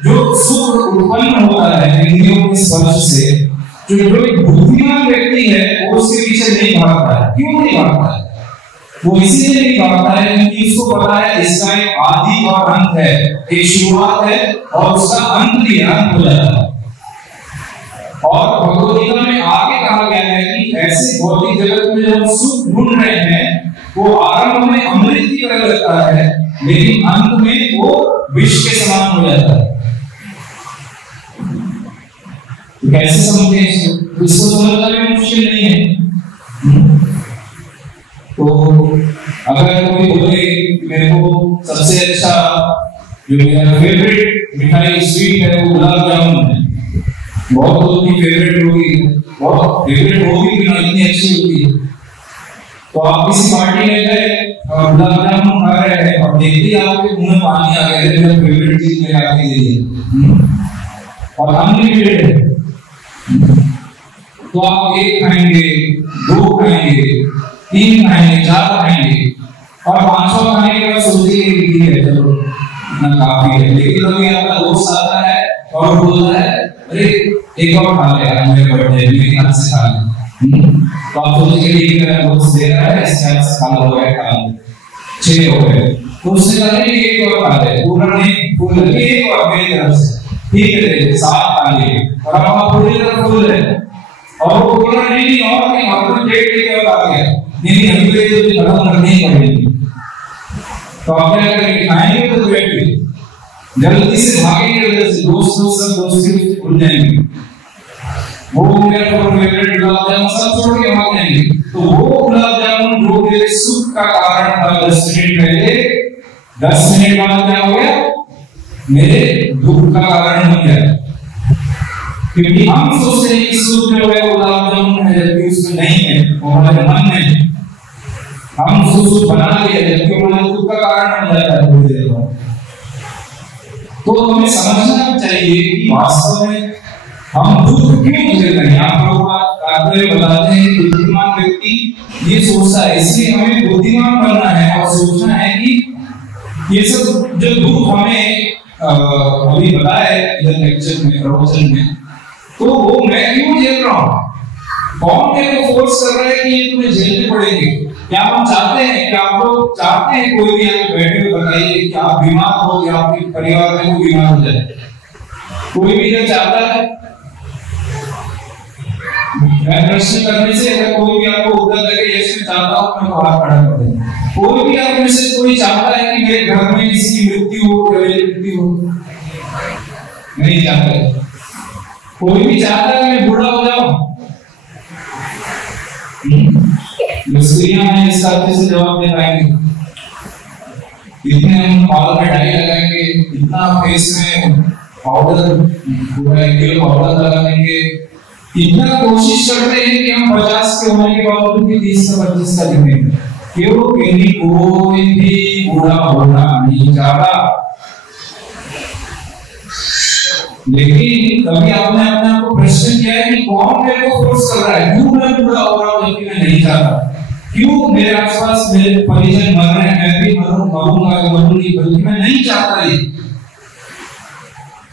जो सुख उत्पन्न होता है, इंद्रियों के स्पर्श से, जो एक बुद्धिमान व्यक्ति है वो उसके पीछे नहीं भागता है। क्यों नहीं भागता है? वो इसलिए नहीं भागता है क्योंकि उसको पता है इसका एक आदि और अंत है, एक शुरुआत है और उसका अंत भी अंत हो जाता है। और भगवद गीता में आगे कहा गया है कि ऐसे भौतिक जगत में जो हम सुख ढूंढ रहे हैं वो आरंभ में अमृत की तरह लगता है, लेकिन अंत में वो विष के समान हो जाता है। तो कैसे समझे इसको? इसको समझना भी मुश्किल नहीं है। तो अगर कोई बोले मेरे को सबसे अच्छा जो मेरा फेवरेट मिठाई स्वीट है वो गुलाब जामुन है, बहुत लोगों की फेवरेट होगी, बहुत फेवरेट होगी भी ना, इतनी अच्छी होती है। तो आप किसी पार्टी में गए और गुलाब जामुन खा रहे हैं और देखते ही आपके मुंह में पानी आ गया, मेरा फेवरेट चीज मेरे आके दे दी, और अनलिमिटेड है, तो आप 1 खाएंगे, 2 खाएंगे, 3 खाएंगे, 4 खाएंगे, और 5वां खाने के बाद सोचेंगे ठीक है चलो इतना काफी है। लेकिन कभी आपका दोस्त आता है और बोलता है अरे एक और खा ले यार, मेरे बर्थडे मेरे हाथ से खा ले, तो आप सोचो कि ये मेरा दोस्त दे रहा है, इसके हाथ से खाना हो गया, खाना 6 हो गए, तो उसने कहा नहीं एक और खा ले, पूरा नहीं, पूरा एक और मेरी तरफ से, ठीक है 7 खा लिए, और अब आप पूरी तरफ फुल है, और वो बोल रहा नहीं और नहीं, और तो डेट लेके और आ गया, नहीं अभी तो खत्म करनी ही पड़ेगी। तो आप क्या करेंगे, खाएंगे तो बैठिए, जल्दी से भागेंगे, जल्दी से दोस्तों सब दोस्ती भूल जाएंगे, वो मेरा फेवरेट गुलाब जामुन सब छोड़ के भाग जाएंगे। तो वो गुलाब जामुन जो मेरे सुख का कारण था 10 मिनट पहले, 10 मिनट बाद क्या हो गया, मेरे दुख का कारण बन गया, क्योंकि हम सोचते हैं कि सुख जो है गुलाब जामुन है, जबकि उसमें नहीं है, वो हमारे मन में है। हम सुख बना लिया, जबकि हमारे दुख का कारण बन जाता है थोड़ी देर बाद। तो हमें समझना चाहिए कि वास्तव में हम दुख क्यों झेल रहे हैं। आप लोग बताते हैं कि बुद्धिमान व्यक्ति ये सोचता है, इसलिए हमें बुद्धिमान बनना है और सोचना है कि ये सब जो दुख हमें अभी बताया है इधर लेक्चर में, प्रवचन में, तो वो मैं क्यों झेल रहा हूँ, कौन मेरे को फोर्स कर रहा है कि ये तुम्हें झेलने पड़ेंगे। क्या हम चाहते हैं कि आप लोग चाहते हैं, कोई भी यहाँ बैठे हुए बताइए कि आप बीमार हो या आपके परिवार में कोई बीमार हो जाए, कोई भी ये चाहता है। मैं प्रश्न करने से अगर कोई भी आपको उत्तर लगे यस मैं चाहता हूं, मैं बाहर खड़ा कर दूंगा। कोई भी आप में से कोई चाहता है कि मेरे घर में किसी की मृत्यु हो, मेरी मृत्यु हो, नहीं चाहता। कोई भी चाहता है मैं बूढ़ा हो जाऊं, स्त्रियां हैं इस अच्छे से जवाब दे पाएंगे, इतने हम बाल में डाई लगाएंगे, इतना फेस में पाउडर, पूरा 1 किलो पाउडर लगा देंगे, इतना कोशिश करते हैं कि हम 50 के होने के बावजूद भी 30 का 25 का दिखेंगे। क्यों? क्योंकि कोई भी बूढ़ा होना नहीं चाहता। लेकिन कभी आपने अपने आप को प्रश्न किया है कि कौन मेरे को फोर्स कर रहा है, क्यों मैं बूढ़ा हो रहा हूं जबकि मैं नहीं चाहता, क्यों मेरे आसपास मेरे परिजन मर रहे हैं, मैं भी मरूंगी, बल्कि मैं नहीं चाहता ये,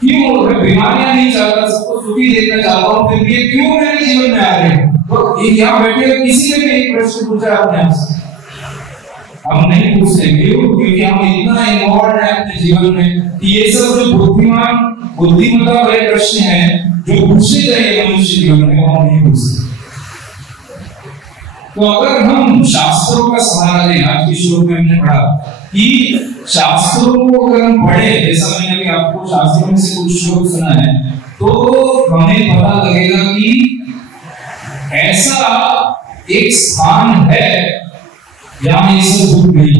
क्यों मैं बीमारियां नहीं चाहता, सबको सुखी देखना चाहता हूं, फिर ये क्यों मेरे जीवन में आ रहे हैं। तो एक यहाँ बैठे हुए किसी ने भी एक प्रश्न पूछा अपने आप से, हम नहीं पूछते, क्यों? क्योंकि हम इतना इन्वॉल्व हैं अपने जीवन में कि ये सब जो बुद्धिमत्ता वाले प्रश्न हैं जो पूछने चाहिए मनुष्य जीवन में, वो हम नहीं पूछते। तो अगर हम शास्त्रों का सहारा लें, आज के श्लोक में हमने पढ़ा कि शास्त्रों को अगर हम पढ़े, जैसा मैंने अभी आपको शास्त्रों में से कुछ श्लोक सुना है, तो हमें पता लगेगा कि ऐसा एक स्थान है जहां ये सब दुख नहीं।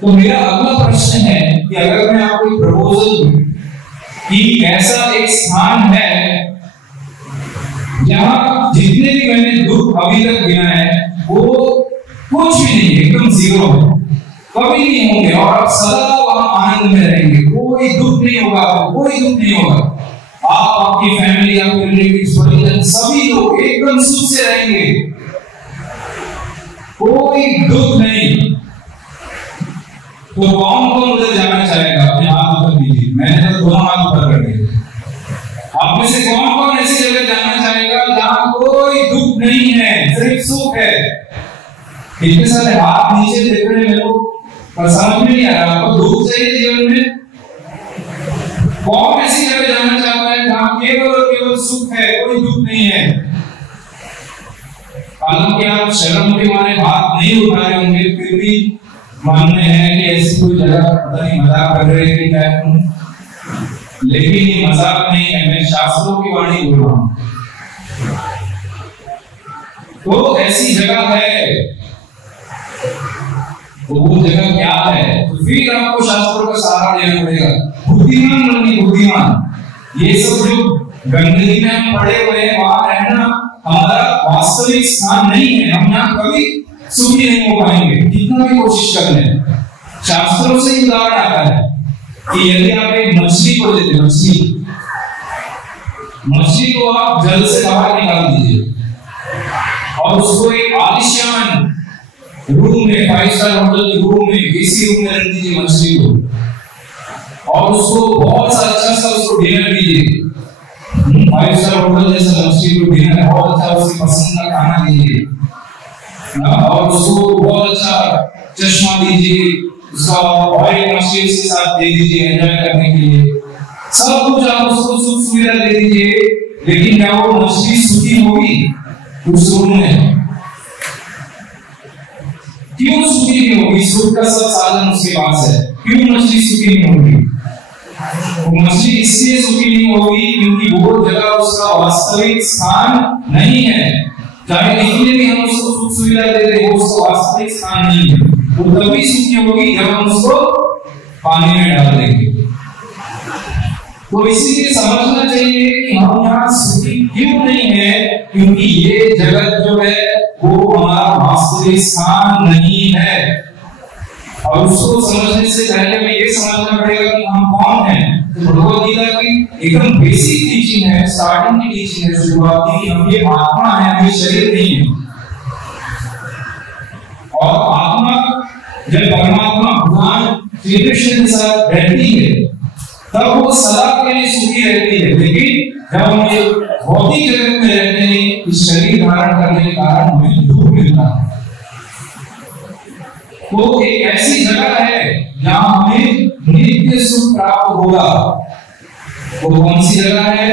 तो मेरा अगला प्रश्न है कि अगर मैं आपको एक प्रपोजल दूं कि ऐसा एक स्थान है जहां जितने भी मैंने दुख अभी तक गिना है वो कुछ भी नहीं, एकदम जीरो है, कभी नहीं होंगे, और आप सदा वहां आनंद में रहेंगे, कोई दुख नहीं होगा, कोई दुख नहीं होगा, आप आपकी फैमिली, आपके रिलेटिव्स, परिजन सभी लोग एकदम सुख से रहेंगे, कोई दुख नहीं। तो कौन कौन उधर जाना चाहेगा? अपने हाथ ऊपर कीजिए, मैंने तो दोनों हाथ ऊपर कर दिए। आप में से कौन कौन ऐसी जगह जाना चाहेगा जहां कोई दुख नहीं है, सिर्फ सुख है? इतने सारे हाथ नीचे देख रहे हैं लोग, पर समझ में नहीं आ रहा आपको दुख चाहिए जीवन में? कौन ऐसी जगह जाना चाहता है जहां केवल और केवल सुख है, कोई दुख नहीं है? हालांकि आप शर्म के मारे हाथ नहीं उठा रहे होंगे, फिर भी मन में है कि ऐसी कोई जगह, पता नहीं मजाक कर रहे हैं कि क्या, लेकिन ये मजाक नहीं है, मैं शास्त्रों की वाणी बोल रहा हूं। तो ऐसी जगह है, तो वो जगह क्या है? तो फिर आपको शास्त्रों का सहारा लेना पड़ेगा। बुद्धिमान बननी, बुद्धिमान। ये सब जो गंदगी में हम पड़े हुए हैं वहां रहना हमारा वास्तविक स्थान नहीं है, हम यहाँ कभी सुखी नहीं हो पाएंगे, कितना भी कोशिश कर लें। शास्त्रों से उदाहरण आता है कि यदि आप एक मछली को लेते, मछली को आप जल से बाहर निकाल दीजिए और उसको एक आलिशान रूम में, 5 स्टार होटल के रूम में, एसी रूम में रख दीजिए मछली को, और उसको बहुत सा अच्छा सा उसको डिनर दीजिए, फाइव स्टार होटल जैसा लक्ष्मी को डिनर बहुत अच्छा उसकी पसंद का खाना दीजिए और उसको बहुत अच्छा चश्मा दीजिए, उसका ऑयल मशीन के साथ दे दीजिए एंजॉय करने के लिए, सब कुछ आप उसको सुख सुविधा दे दीजिए, लेकिन क्या वो मछली सुखी होगी उस रूम में? क्यों सुखी नहीं होगी? सुख का सब साधन उसके पास है, क्यों मछली सुखी नहीं होगी? वो मछली इसलिए सुखी नहीं होगी क्योंकि वो जगह उसका वास्तविक स्थान नहीं है। चाहे कितने भी हम उसको सुख सुविधा दे रहे हो, उसका वास्तविक स्थान नहीं है। वो तभी सुखी होगी जब हम उसको पानी में डाल देंगे। तो इसीलिए समझना चाहिए कि हम यहाँ सुखी क्यों नहीं है, क्योंकि ये जगत जो है वो हमारा वास्तविक स्थान नहीं है। और उसको समझने से पहले में ये समझना पड़ेगा कि हम कौन हैं। तो भगवद गीता की एकदम बेसिक टीचिंग है, स्टार्टिंग की टीचिंग है, शुरुआत की, हम ये आत्मा है, हम ये शरीर नहीं है। और आत्मा जब परमात्मा भगवान श्री कृष्ण के साथ रहती है तब वो सदा के लिए सुखी रहती है, लेकिन जब हम ये भौतिक जगत में रहते हैं, इस शरीर धारण करने के कारण हमें दुख मिलता है। तो एक ऐसी जगह है जहां हमें नित्य सुख प्राप्त होगा। वो कौन सी जगह है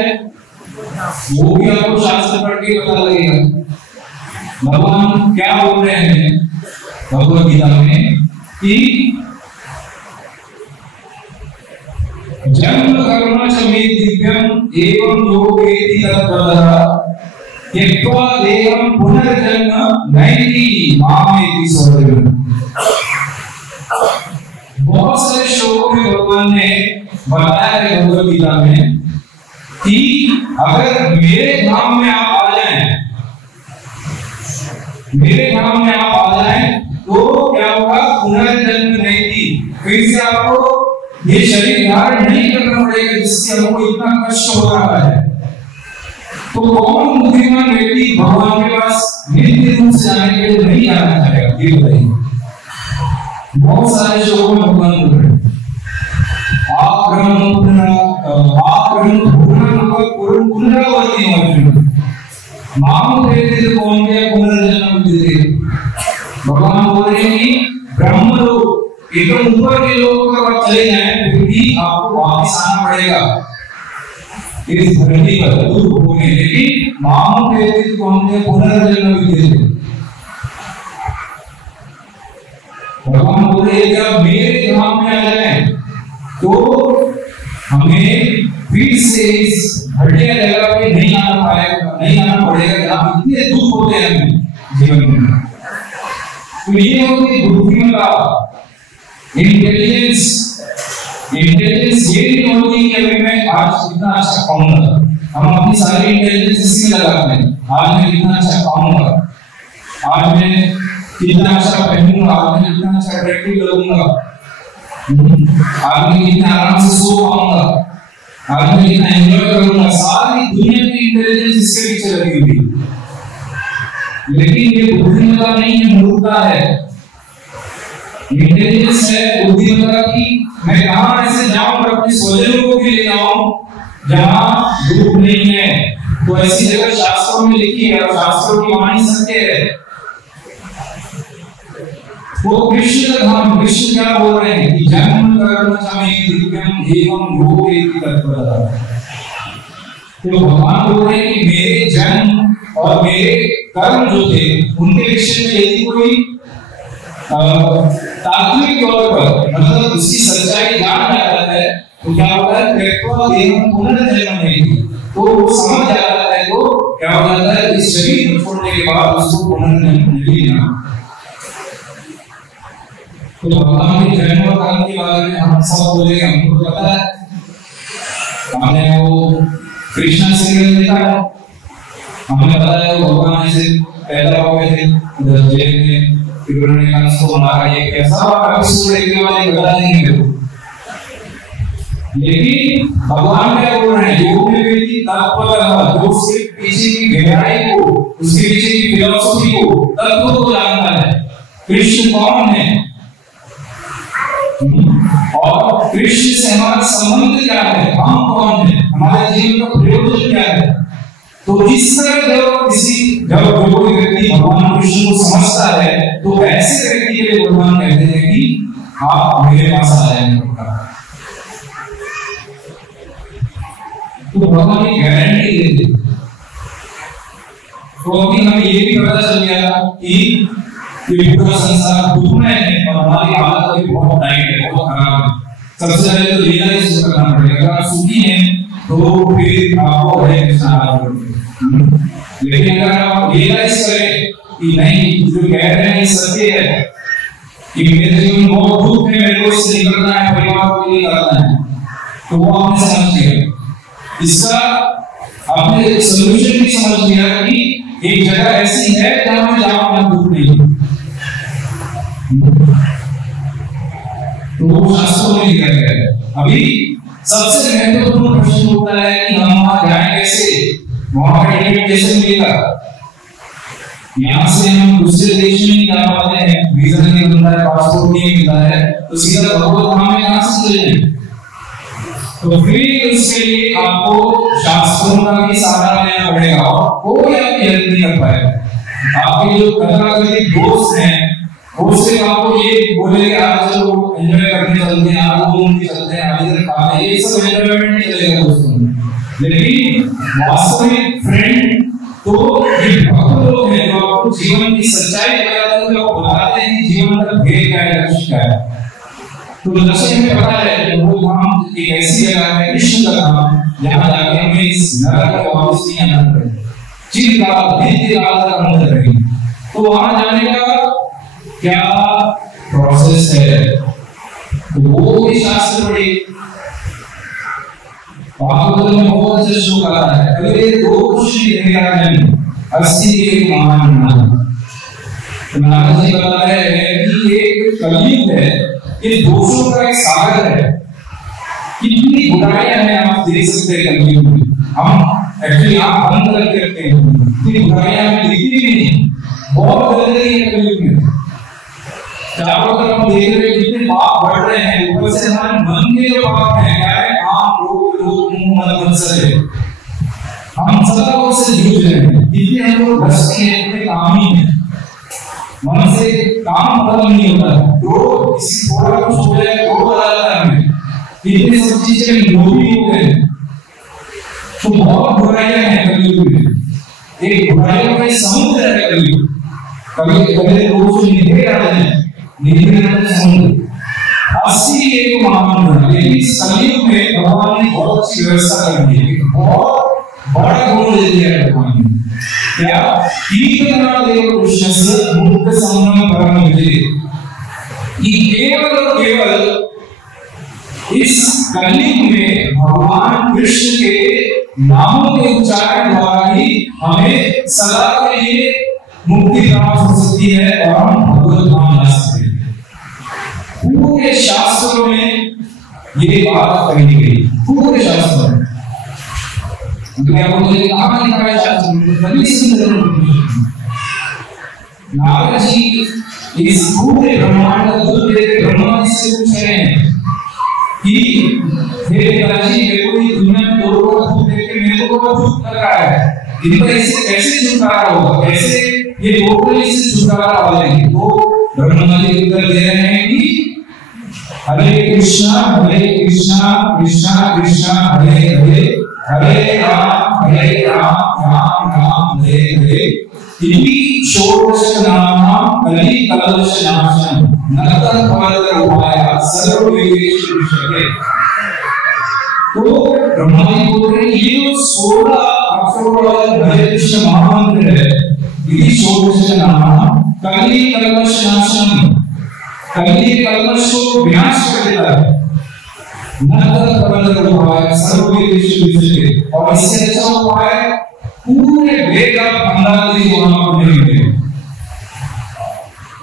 वो भी आपको शास्त्र पढ़ के पता लगेगा। भगवान क्या बोल रहे हैं भगवद गीता में कि जन्म कर्म च मे दिव्यम एवं योगेति तत्त्वतः त्यक्त्वा देहं पुनर्जन्म नैति मामेति स्वर्गम्। बहुत सारे श्लोकों में भगवान ने बताया है भगवद गीता में कि अगर मेरे धाम में आप आ जाएं, मेरे धाम में आप आ जाएं तो क्या होगा? पुनर्जन्म नहीं थी, फिर से आपको ये शरीर धारण नहीं करना पड़ेगा जिससे हमको इतना कष्ट हो रहा है। तो कौन बुद्धिमान व्यक्ति भगवान के पास नित्य रूप से जाने के लिए नहीं जाना चाहेगा? ये बताइए। बहुत सारे श्लोकों में भगवान बोल रहे हैं भगवान बोल रहे हैं कि ब्रह्म लोक एकदम ऊपर के लोग अगर चले जाएं फिर भी आपको वापस आना पड़ेगा इस धरती पर दूर होने, लेकिन मामू कहते को हमने पुनर्जन्म विद्यते। भगवान बोल रहे हैं जब मेरे धाम में आ जाएं तो हमें फिर से इस घटिया जगह पे नहीं आना पाएगा, नहीं आना पड़ेगा जहां इतने दुख होते हैं हमें जीवन में। तो ये होती बुद्धिमत्ता, इंटेलिजेंस। इंटेलिजेंस ये नहीं होती कि अभी मैं आज इतना अच्छा खाऊंगा, हम अपनी सारी इंटेलिजेंस इसमें लगाते हैं। आज मैं कितना अच्छा खाऊंगा, आज मैं कितना अच्छा पहनूंगा, आज मैं कितना अच्छा अट्रैक्टिव लगूंगा, आज मैं कितना आराम से सो पाऊंगा, आज मैं कितना एंजॉय करूंगा। सारी दुनिया की इंटेलिजेंस इसके पीछे लगी हुई है, लेकिन ये बुद्धिमत्ता नहीं है, मूर्खता है। इंटेलिजेंस है बुद्धिमत्ता की मैं कहां ऐसे जाऊं और अपने स्वजनों को भी ले जाऊं जहां दुख नहीं है। तो ऐसी जगह शास्त्रों में लिखी है और शास्त्रों की वाणी सत्य है। वो कृष्ण धाम, कृष्ण क्या बोल रहे हैं कि जन्म कर्म च मे दिव्यम एवं योगेति तत्त्वतः। तो भगवान बोल रहे हैं कि मेरे जन्म और मेरे कर्म जो थे उनके विषय में यदि कोई तात्विक तौर पर मतलब उसकी सच्चाई जान जाता है तो क्या होता है? त्यक्त्वा देहं पुनर्जन्म नहीं, तो वो समझ जाता है तो क्या हो जाता है? इस शरीर को छोड़ने के बाद उसको पुनर्जन्म नहीं लेना। तो भगवान के जन्म और कर्म के बारे में हम सब बोलेंगे, हमको पता है, हमने वो कृष्ण सीरियल देखा है, हमें पता है वो भगवान ऐसे पैदा हो गए थे उधर जेल में, फिर उन्होंने कंस को मारा, ये कैसा एपिसोड एक वाले बता देंगे। लेकिन भगवान क्या बोल रहे हैं? योग में भी तत्त्वतः, जो उसके पीछे की गहराई को, उसके पीछे की फिलॉसफी को, तत्व को जानता है। कृष्ण कौन है और कृष्ण से हमारा संबंध क्या है, हम कौन है, हमारे जीवन का प्रयोजन क्या है। तो इस तरह जब कोई व्यक्ति भगवान कृष्ण को समझता है तो ऐसे व्यक्ति के लिए भगवान कहते हैं कि आप मेरे पास आ जाएंगे। तो भगवान की गारंटी देते। तो अभी हमें ये भी पता चल गया कि पूरा संसार दुख में है और हमारी हालत अभी बहुत टाइट है, बहुत खराब है। सबसे पहले तो रियलाइज करना पड़ेगा, अगर आप सुखी हैं तो फिर आपको हरे कृष्ण आराधना। लेकिन अगर आप रियलाइज करें कि नहीं, जो कह रहे हैं सत्य है कि मेरे जीवन में बहुत दुख है, मेरे को इससे निकलना है, परिवार को निकालना है, तो वो आपने समझ लिया। इसका आपने सॉल्यूशन भी समझ लिया कि एक जगह ऐसी है जहां दुख नहीं। तो वो शास्त्रों में लिखा गया है। अभी सबसे महत्वपूर्ण प्रश्न होता है कि हम वहां जाएं कैसे, वहां का टिकट कैसे मिलेगा। यहाँ से हम दूसरे देश में नहीं जा पाते हैं, वीजा नहीं मिलता है, पासपोर्ट नहीं मिलता है, तो सीधा भगवत धाम में कहां से चले जाएं। तो फिर उसके लिए आपको शास्त्रों का भी सहारा लेना पड़ेगा और कोई आपकी हेल्प नहीं कर पाएगा। आपके जो कथाकथित दोस्त हैं वो सिर्फ आपको ये बोलेंगे आप चलो एंजॉय करने चलते हैं, आप घूमने चलते हैं, आज इधर खा ये सब एंजॉयमेंट नहीं चलेगा दोस्तों में। लेकिन वास्तविक फ्रेंड तो ये भक्त लोग हैं जो आपको जीवन की सच्चाई बताते हैं, जो बताते हैं कि जीवन का ध्येय क्या है, लक्ष्य क्या है। तो लक्ष्य में पता है कि वो धाम एक ऐसी जगह है, कृष्ण का धाम, जहां जाके हमें इस नरक में वापस नहीं आना पड़ेगा, चिरकाल दीर्घकाल तक हम रहेंगे। तो वहां जाने का क्या प्रोसेस है, तो वो भी शास्त्र पढ़े। भागवत में बहुत अच्छे श्लोक आता है, अरे दो श्री हरिराजन अस्ति एक महान नाम। नारद जी बता रहे हैं कि ये कलयुग है, ये दोषों का एक सागर है। कितनी बुराइयां हैं आप देख सकते हैं कलयुग में। हम एक्चुअली आप बंद करके रखते हैं, इतनी बुराइयां हमें दिखती भी नहीं, बहुत गंदगी है कलयुग में। चारों तरफ हम देख रहे हैं जितने पाप बढ़ रहे हैं, ऊपर से हमारे मन के जो पाप हैं, क्या है, काम, क्रोध, लोभ, मोह, मद, मत्सर है। हम सदा उससे जूझ रहे हैं, इतने हम लोग भ्रष्ट हैं, इतने कामी हैं, मन से काम खत्म नहीं होता है। क्रोध, किसी थोड़ा कुछ हो जाए क्रोध आ जाता है हमें, इतनी सब चीजें लोभी हो गए। तो बहुत बुराइयां हैं कलयुग में, एक बुराइयों का समुद्र है कलयुग। कभी कभी लोग निधे रहते हैं, अस्सी एक महान है। लेकिन इस कलयुग में भगवान ने बहुत अच्छी व्यवस्था कर दी है, बहुत बड़ा गुण दे दिया है भगवान ने। क्या कीर्तना देव कृष्ण मुक्त संगम परम विजय, कि केवल और केवल इस कलयुग में भगवान कृष्ण के नामों के उच्चारण द्वारा ही हमें सदा के लिए मुक्ति प्राप्त हो सकती है और हम भगवत धाम जा सकते हैं। पूरे शास्त्रों में ये बात कही गई, पूरे शास्त्रों में। मुझे कहाँ लिखा है शास्त्र में? नारद जी इस पूरे ब्रह्मांड का दुख देते ब्रह्मा जी से पूछ रहे हैं कि हे पिताजी, मेरे को ये दुनिया में लोगों का दुख देख के मेरे को बहुत दुख लग रहा है, इनका इससे कैसे छुटकारा होगा, कैसे ये लोग इससे छुटकारा पाएंगे? तो ब्रह्मा जी उत्तर दे रहे हैं कि हरे कृष्णा कृष्णा कृष्णा हरे हरे, हरे राम राम राम हरे हरे। इति षोडश नाम कलि कलश नाशनम नरक फलद उपाय सर्व विवेश विषय। तो ब्रह्मा जी बोल रहे हैं ये जो 16 अक्षरों वाला हरे कृष्ण महामंत्र है, इति षोडश नाम कलि कलश नाशनम, कलि कलश को विनाश कर देता है, नरक फलद उपाय सर्व विवेश विषय। और इससे अच्छा उपाय पूरे वेद का भंडार भी वहां पर मिलेंगे।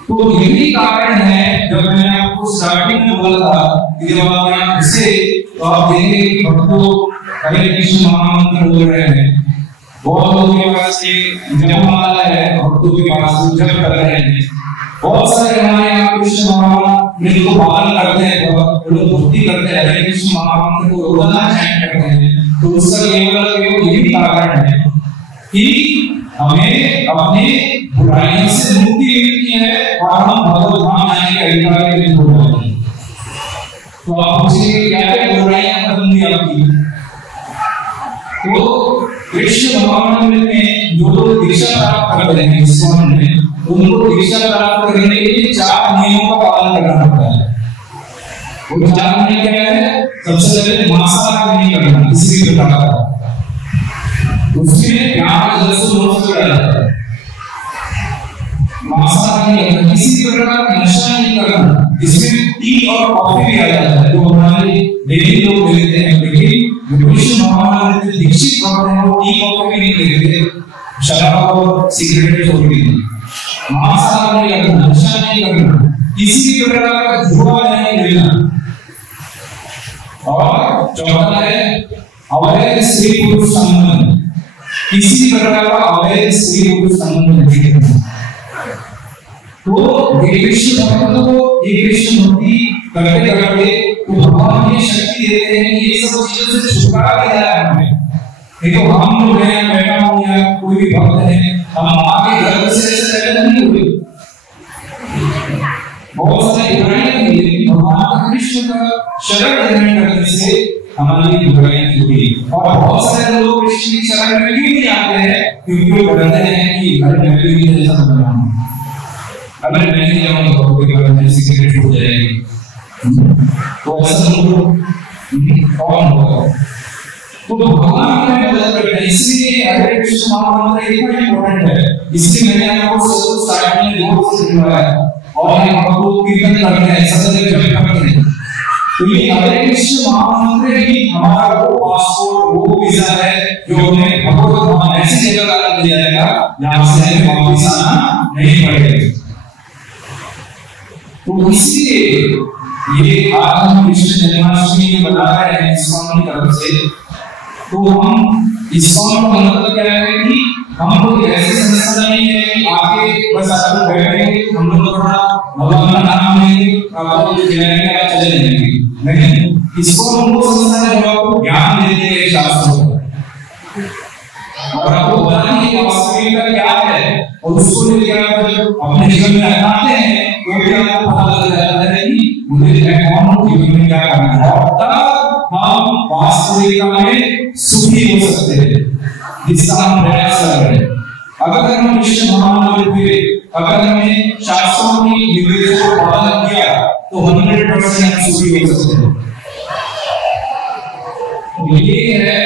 तो यही कारण है, जब मैंने आपको स्टार्टिंग में बोला था कि जब आप यहाँ घुसे तो आप देखेंगे कि भक्तों हरे कृष्ण महामंत्र बोल रहे हैं, बहुत लोगों के पास जपमाला है, भक्तों के पास जप कर रहे हैं। बहुत सारे हमारे यहाँ कृष्ण भगवान इनको पालन करते हैं, वो लोग भक्ति करते हैं, हरे कृष्ण महामंत्र को रोजाना चैंट करते हैं। तो उसका केवल यही कारण है कि हमें अपने बुराइयों से मुक्ति मिलती है और हम भगवत धाम जाने के अधिकारी हो जाते हैं। तो आप मुझे क्या क्या बुराइयां खत्म हुई आपकी? तो कृष्ण भगवान में जो लोग दीक्षा प्राप्त कर रहे हैं इस्कॉन में, उनको दीक्षा प्राप्त करने के लिए 4 नियमों का पालन करना पड़ता है। वो 4 नियम क्या है? सबसे पहले मांसाहार नहीं करना किसी भी प्रकार का, उसमें प्याज लहसुन रोज जाता है। मांसाहार नहीं करना, किसी प्रकार का नशा नहीं करना, जिसमें टी और कॉफी भी आ जाता है, जो हमारे डेली लोग लेते हैं। लेकिन कृष्ण भगवान ने दीक्षित भक्त हैं, वो टी कॉफी भी नहीं लेते, शराब और सिगरेट छोड़ देते। मांसाहार नहीं करना, नशा नहीं करना, किसी भी प्रकार का जुआ नहीं लेना। और चौथा है अवैध स्त्री पुरुष संबंध, किसी प्रकार का अवैध स्त्री पुरुष संबंध नहीं करना। तो ये कृष्ण भक्तों को ये कृष्ण भक्ति करते करते तो भगवान ये शक्ति देते हैं कि ये सब चीजों से छुटकारा दिलाया है हमें। देखो हम लोग हैं, बैठा हूं या कोई भी भक्त है, हम आगे गर्भ से ऐसे पैदा नहीं हुए, बहुत सारी बुराइयां थी, लेकिन भगवान कृष्ण का शरण ग्रहण करने से हमारी बुराइयां छूटी। और बहुत सारे लोग कृष्ण की शरण में क्यों नहीं आते हैं? क्योंकि वो डरते हैं कि अरे मैं भी जैसा बन रहा हूं, अगर मैं नहीं जाऊंगा तो कोई बात नहीं, सिगरेट छूट जाएगी, तो ऐसा लोग कौन होगा? तो भगवान ने मदद करना, इसलिए हरे कृष्ण महामंत्र इतना इंपॉर्टेंट है। इसलिए मैंने आपको स्टार्टिंग में बहुत से दिखाया और हम आपको कीर्तन करते हैं, सत्संग करते हैं। तो ये हरे कृष्ण महामंत्र ही हमारा वो पासपोर्ट, वो वीजा है जो हमें भगवत धाम ऐसी जगह ला दिया जाएगा जहां से हमें वापस आना नहीं पड़ेगा। तो इसलिए ये आज हम कृष्ण जन्माष्टमी में बता रहे हैं इस्कॉन की तरफ से। तो हम इस्कॉन का मतलब क्या है कि हम लोग ऐसे संस्था नहीं है कि आगे बस आप लोग बैठेंगे, हम लोग थोड़ा भगवान का नाम लेंगे, आप लोग जाएंगे आप चले जाएंगे, नहीं। इस्कॉन वो संस्था है जो आपको ज्ञान देती है शास्त्रों का, और आपको बताने की वास्तविकता क्या है, और उसको लेकर आप जब अपने जीवन में अपनाते हैं तो भी आपको पता लग जाता है कि मुझे कौन जीवन में क्या करना है, और तब हम वास्तविकता में सुखी हो सकते हैं, जिसका हम प्रयास कर रहे हैं। अगर हम कृष्ण भगवान के अगर हमने शास्त्रों की निर्देशों को पालन किया तो 100% हम सुखी हो सकते हैं। ये है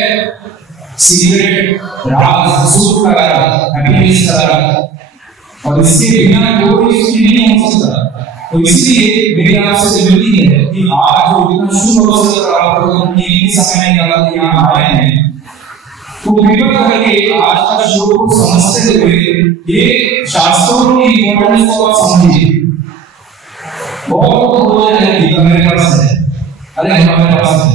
सीक्रेट राज, सुख का राज, हैप्पीनेस का राज, और इसके बिना कोई सुखी नहीं हो सकता। तो इसलिए मेरी आपसे विनती है कि आज जो इतना शुभ अवसर प्राप्त हो, अपनी समय निकाला यहाँ आए हैं, तो कृपया करके आज का श्लोक को समझते हुए ये शास्त्रों की इम्पोर्टेंस को आप समझिए। बहुत लोग हैं गीता मेरे पास है, अरे हमारे पास है,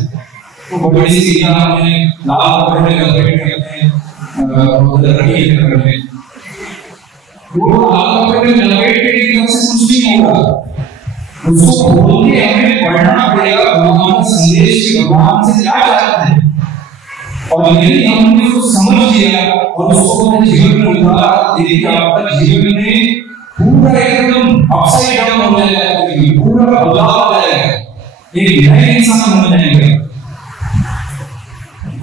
तो बड़ी सी गीता हमने लाल कपड़े में लपेट के अपने उधर रखी है घर में, वो लाल कपड़े में लपेट के गीता से कुछ नहीं होगा, उसको खोल के हमें पढ़ना पड़ेगा भगवान का संदेश कि भगवान से क्या चाहते हैं। और यदि हमने उसको समझ लिया और उसको अपने जीवन में उतारा, देखिए आपका जीवन में पूरा एकदम अपसाइड डाउन हो जाएगा, पूरा बदलाव आ जाएगा, एक नए इंसान बन जाएगा।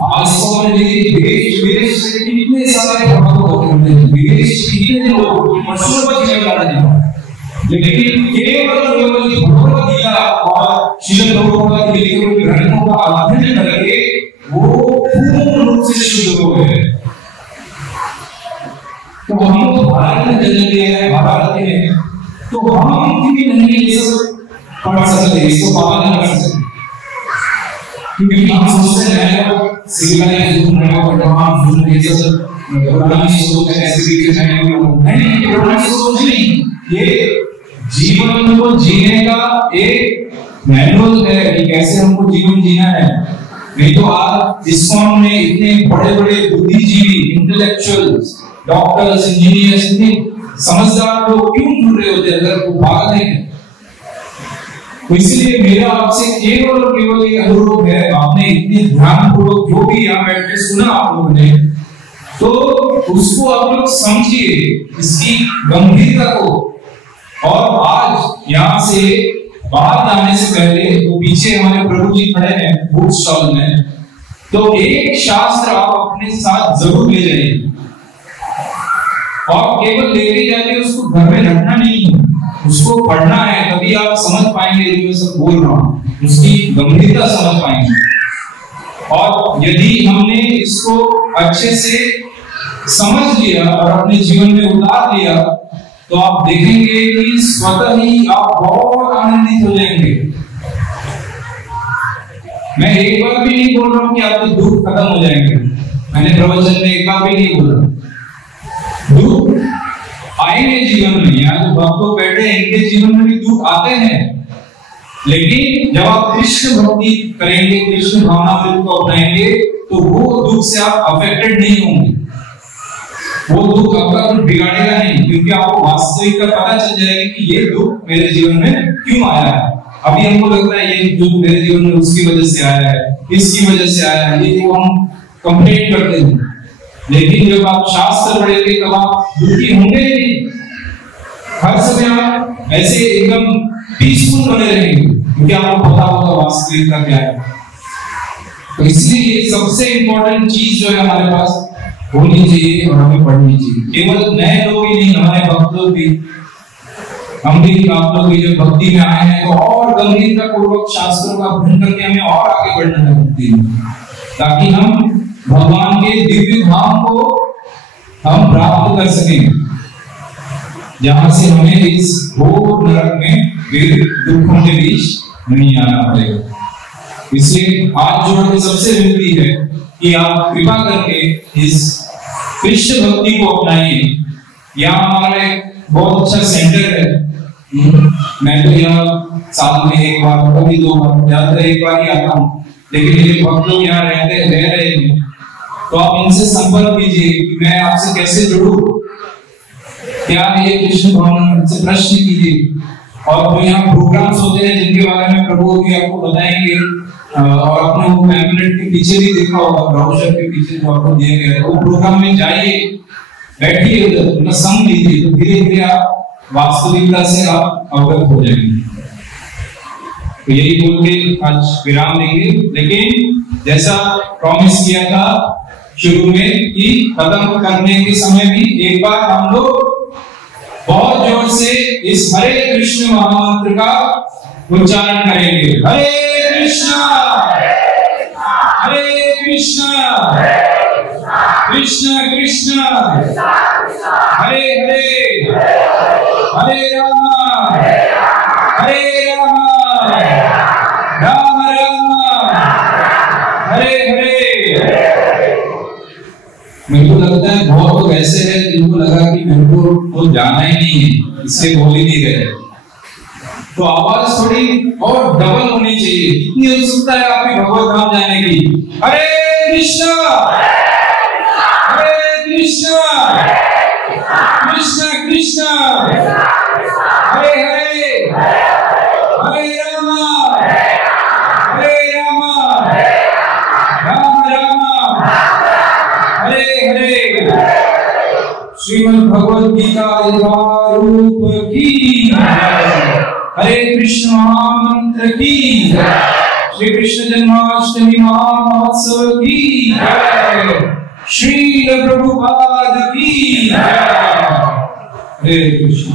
आज को देखिए देश विदेश से कितने सारे भक्त होते हैं, विदेश कितने लोग मशहूर बच्चे बना रहे हैं, लेकिन केवल भगवत गीता और श्रील प्रभुपाद के लिखे हुए ग्रंथों का अध्ययन करके वो पूर्ण रूप से शुद्ध हो गए। तो हमको भारत में जन्म लिया है, भारत के, तो हम क्यों नहीं ये सब पढ़ सकते, इसको पालन कर सकते? क्योंकि हम सोचते हैं सिविलाइज ये सब पुरानी सोच है, ऐसे भी नहीं, पुरानी सोच नहीं, ये जीवन को जीने का एक मैनुअल है कि कैसे हमको जीवन जीना है। नहीं तो आज इस्कॉन में इतने बड़े बड़े बुद्धिजीवी, इंटेलेक्चुअल्स, डॉक्टर्स, इंजीनियर्स, इतने समझदार लोग क्यों ढूंढ रहे होते अगर वो पागल है? तो इसलिए मेरा आपसे केवल और केवल एक अनुरोध है, आपने इतने ध्यानपूर्वक जो भी यहाँ बैठ के सुना आप लोगों ने, तो उसको आप लोग समझिए, इसकी गंभीरता को। और आज यहाँ से बाहर जाने से पहले तो पीछे हमारे प्रभु जी खड़े हैं बुक स्टॉल में, तो एक शास्त्र आप अपने साथ जरूर ले जाइए, और केवल लेके जाके उसको घर में रखना नहीं है, उसको पढ़ना है, तभी आप समझ पाएंगे जो मैं सब बोल रहा हूं, उसकी गंभीरता समझ पाएंगे। और यदि हमने इसको अच्छे से समझ लिया और अपने जीवन में उतार लिया, तो आप देखेंगे कि स्वतः ही आप बहुत आनंदित हो जाएंगे। मैं एक बार भी नहीं बोल रहा हूं कि आपके दुख खत्म हो जाएंगे, मैंने प्रवचन में एक बार भी नहीं बोला। दुख आएंगे जीवन में, यहाँ जो भक्त लोग बैठे हैं इनके जीवन में भी दुख आते हैं, लेकिन जब आप कृष्ण भक्ति करेंगे, कृष्ण भावना को अपनाएंगे, तो वो दुख से आप अफेक्टेड नहीं होंगे, वो दुख आपका कुछ बिगाड़ेगा नहीं, क्योंकि आपको वास्तविकता पता चल जाएगी कि ये दुख मेरे जीवन में क्यों आया है। अभी हमको लगता है ये दुख मेरे जीवन में उसकी वजह से आया है, इसकी वजह से आया है, ये वो हम कंप्लेंट करते हैं, लेकिन जब आप शास्त्र पढ़ेंगे तब आप दुखी होंगे नहीं, हर समय आप ऐसे एकदम पीसफुल बने रहेंगे, क्योंकि आपको पता होगा वास्तविकता क्या है। तो इसलिए ये सबसे इंपॉर्टेंट चीज जो है हमारे पास होनी चाहिए और हमें पढ़नी चाहिए। केवल नए लोग ही नहीं, हमारे भक्त लोग भी, हम भी आप लोग भी जब भक्ति में आए हैं तो और गंभीरता पूर्वक शास्त्रों का अध्ययन करके हमें और आगे बढ़ना है भक्ति में, ताकि हम भगवान के दिव्य धाम को हम प्राप्त कर सकें, जहां से हमें इस घोर नरक में फिर दुखों के बीच नहीं आना पड़ेगा। इसलिए हाथ जोड़ के सबसे विनती है कि आप कृपा करके इस कृष्ण भक्ति को अपनाइए। यहाँ हमारा एक बहुत अच्छा सेंटर है, मैं तो यहाँ साल में एक बार, कभी 2 बार, ज्यादातर एक बार ही आता हूँ, लेकिन ये भक्त लोग यहाँ रह रहे हैं, तो आप इनसे संपर्क कीजिए कि मैं आपसे कैसे जुड़ूं, क्या ये कृष्ण भावना से प्रश्न कीजिए। और जो यहाँ प्रोग्राम्स होते हैं जिनके बारे में प्रभु भी आपको बताएंगे, और आपने वो पैम्फलेट के पीछे भी देखा होगा, ब्राउचर के पीछे जो आपको दिया गया है, वो प्रोग्राम में जाइए, बैठिए उधर, उनका संग लीजिए, तो धीरे धीरे आप वास्तविकता से आप अवगत हो जाएंगे। तो यही बोल के आज विराम देंगे, लेकिन जैसा प्रॉमिस किया था शुरू में कि खत्म करने के समय भी एक बार हम लोग बहुत जोर से इस हरे कृष्ण महामंत्र का उच्चारण करेंगे। हरे कृष्णा कृष्ण कृष्ण हरे हरे, हरे राम राम राम हरे हरे। मेरे को लगता है बहुत लोग ऐसे हैं जिनको लगा कि मेरे को तो जाना ही नहीं है, इससे बोल ही नहीं रहे, तो आवाज थोड़ी और डबल होनी चाहिए। कितनी उत्सुकता है आपकी भगवत धाम जाने की। हरे कृष्ण कृष्ण कृष्ण हरे हरे, हरे राम राम राम हरे हरे। श्रीमद् भगवद गीता रूप की, हरे कृष्ण महामंत्र की, श्री कृष्ण जन्माष्टमी महामहोत्सव की, श्री प्रभुपाद की, हरे कृष्ण।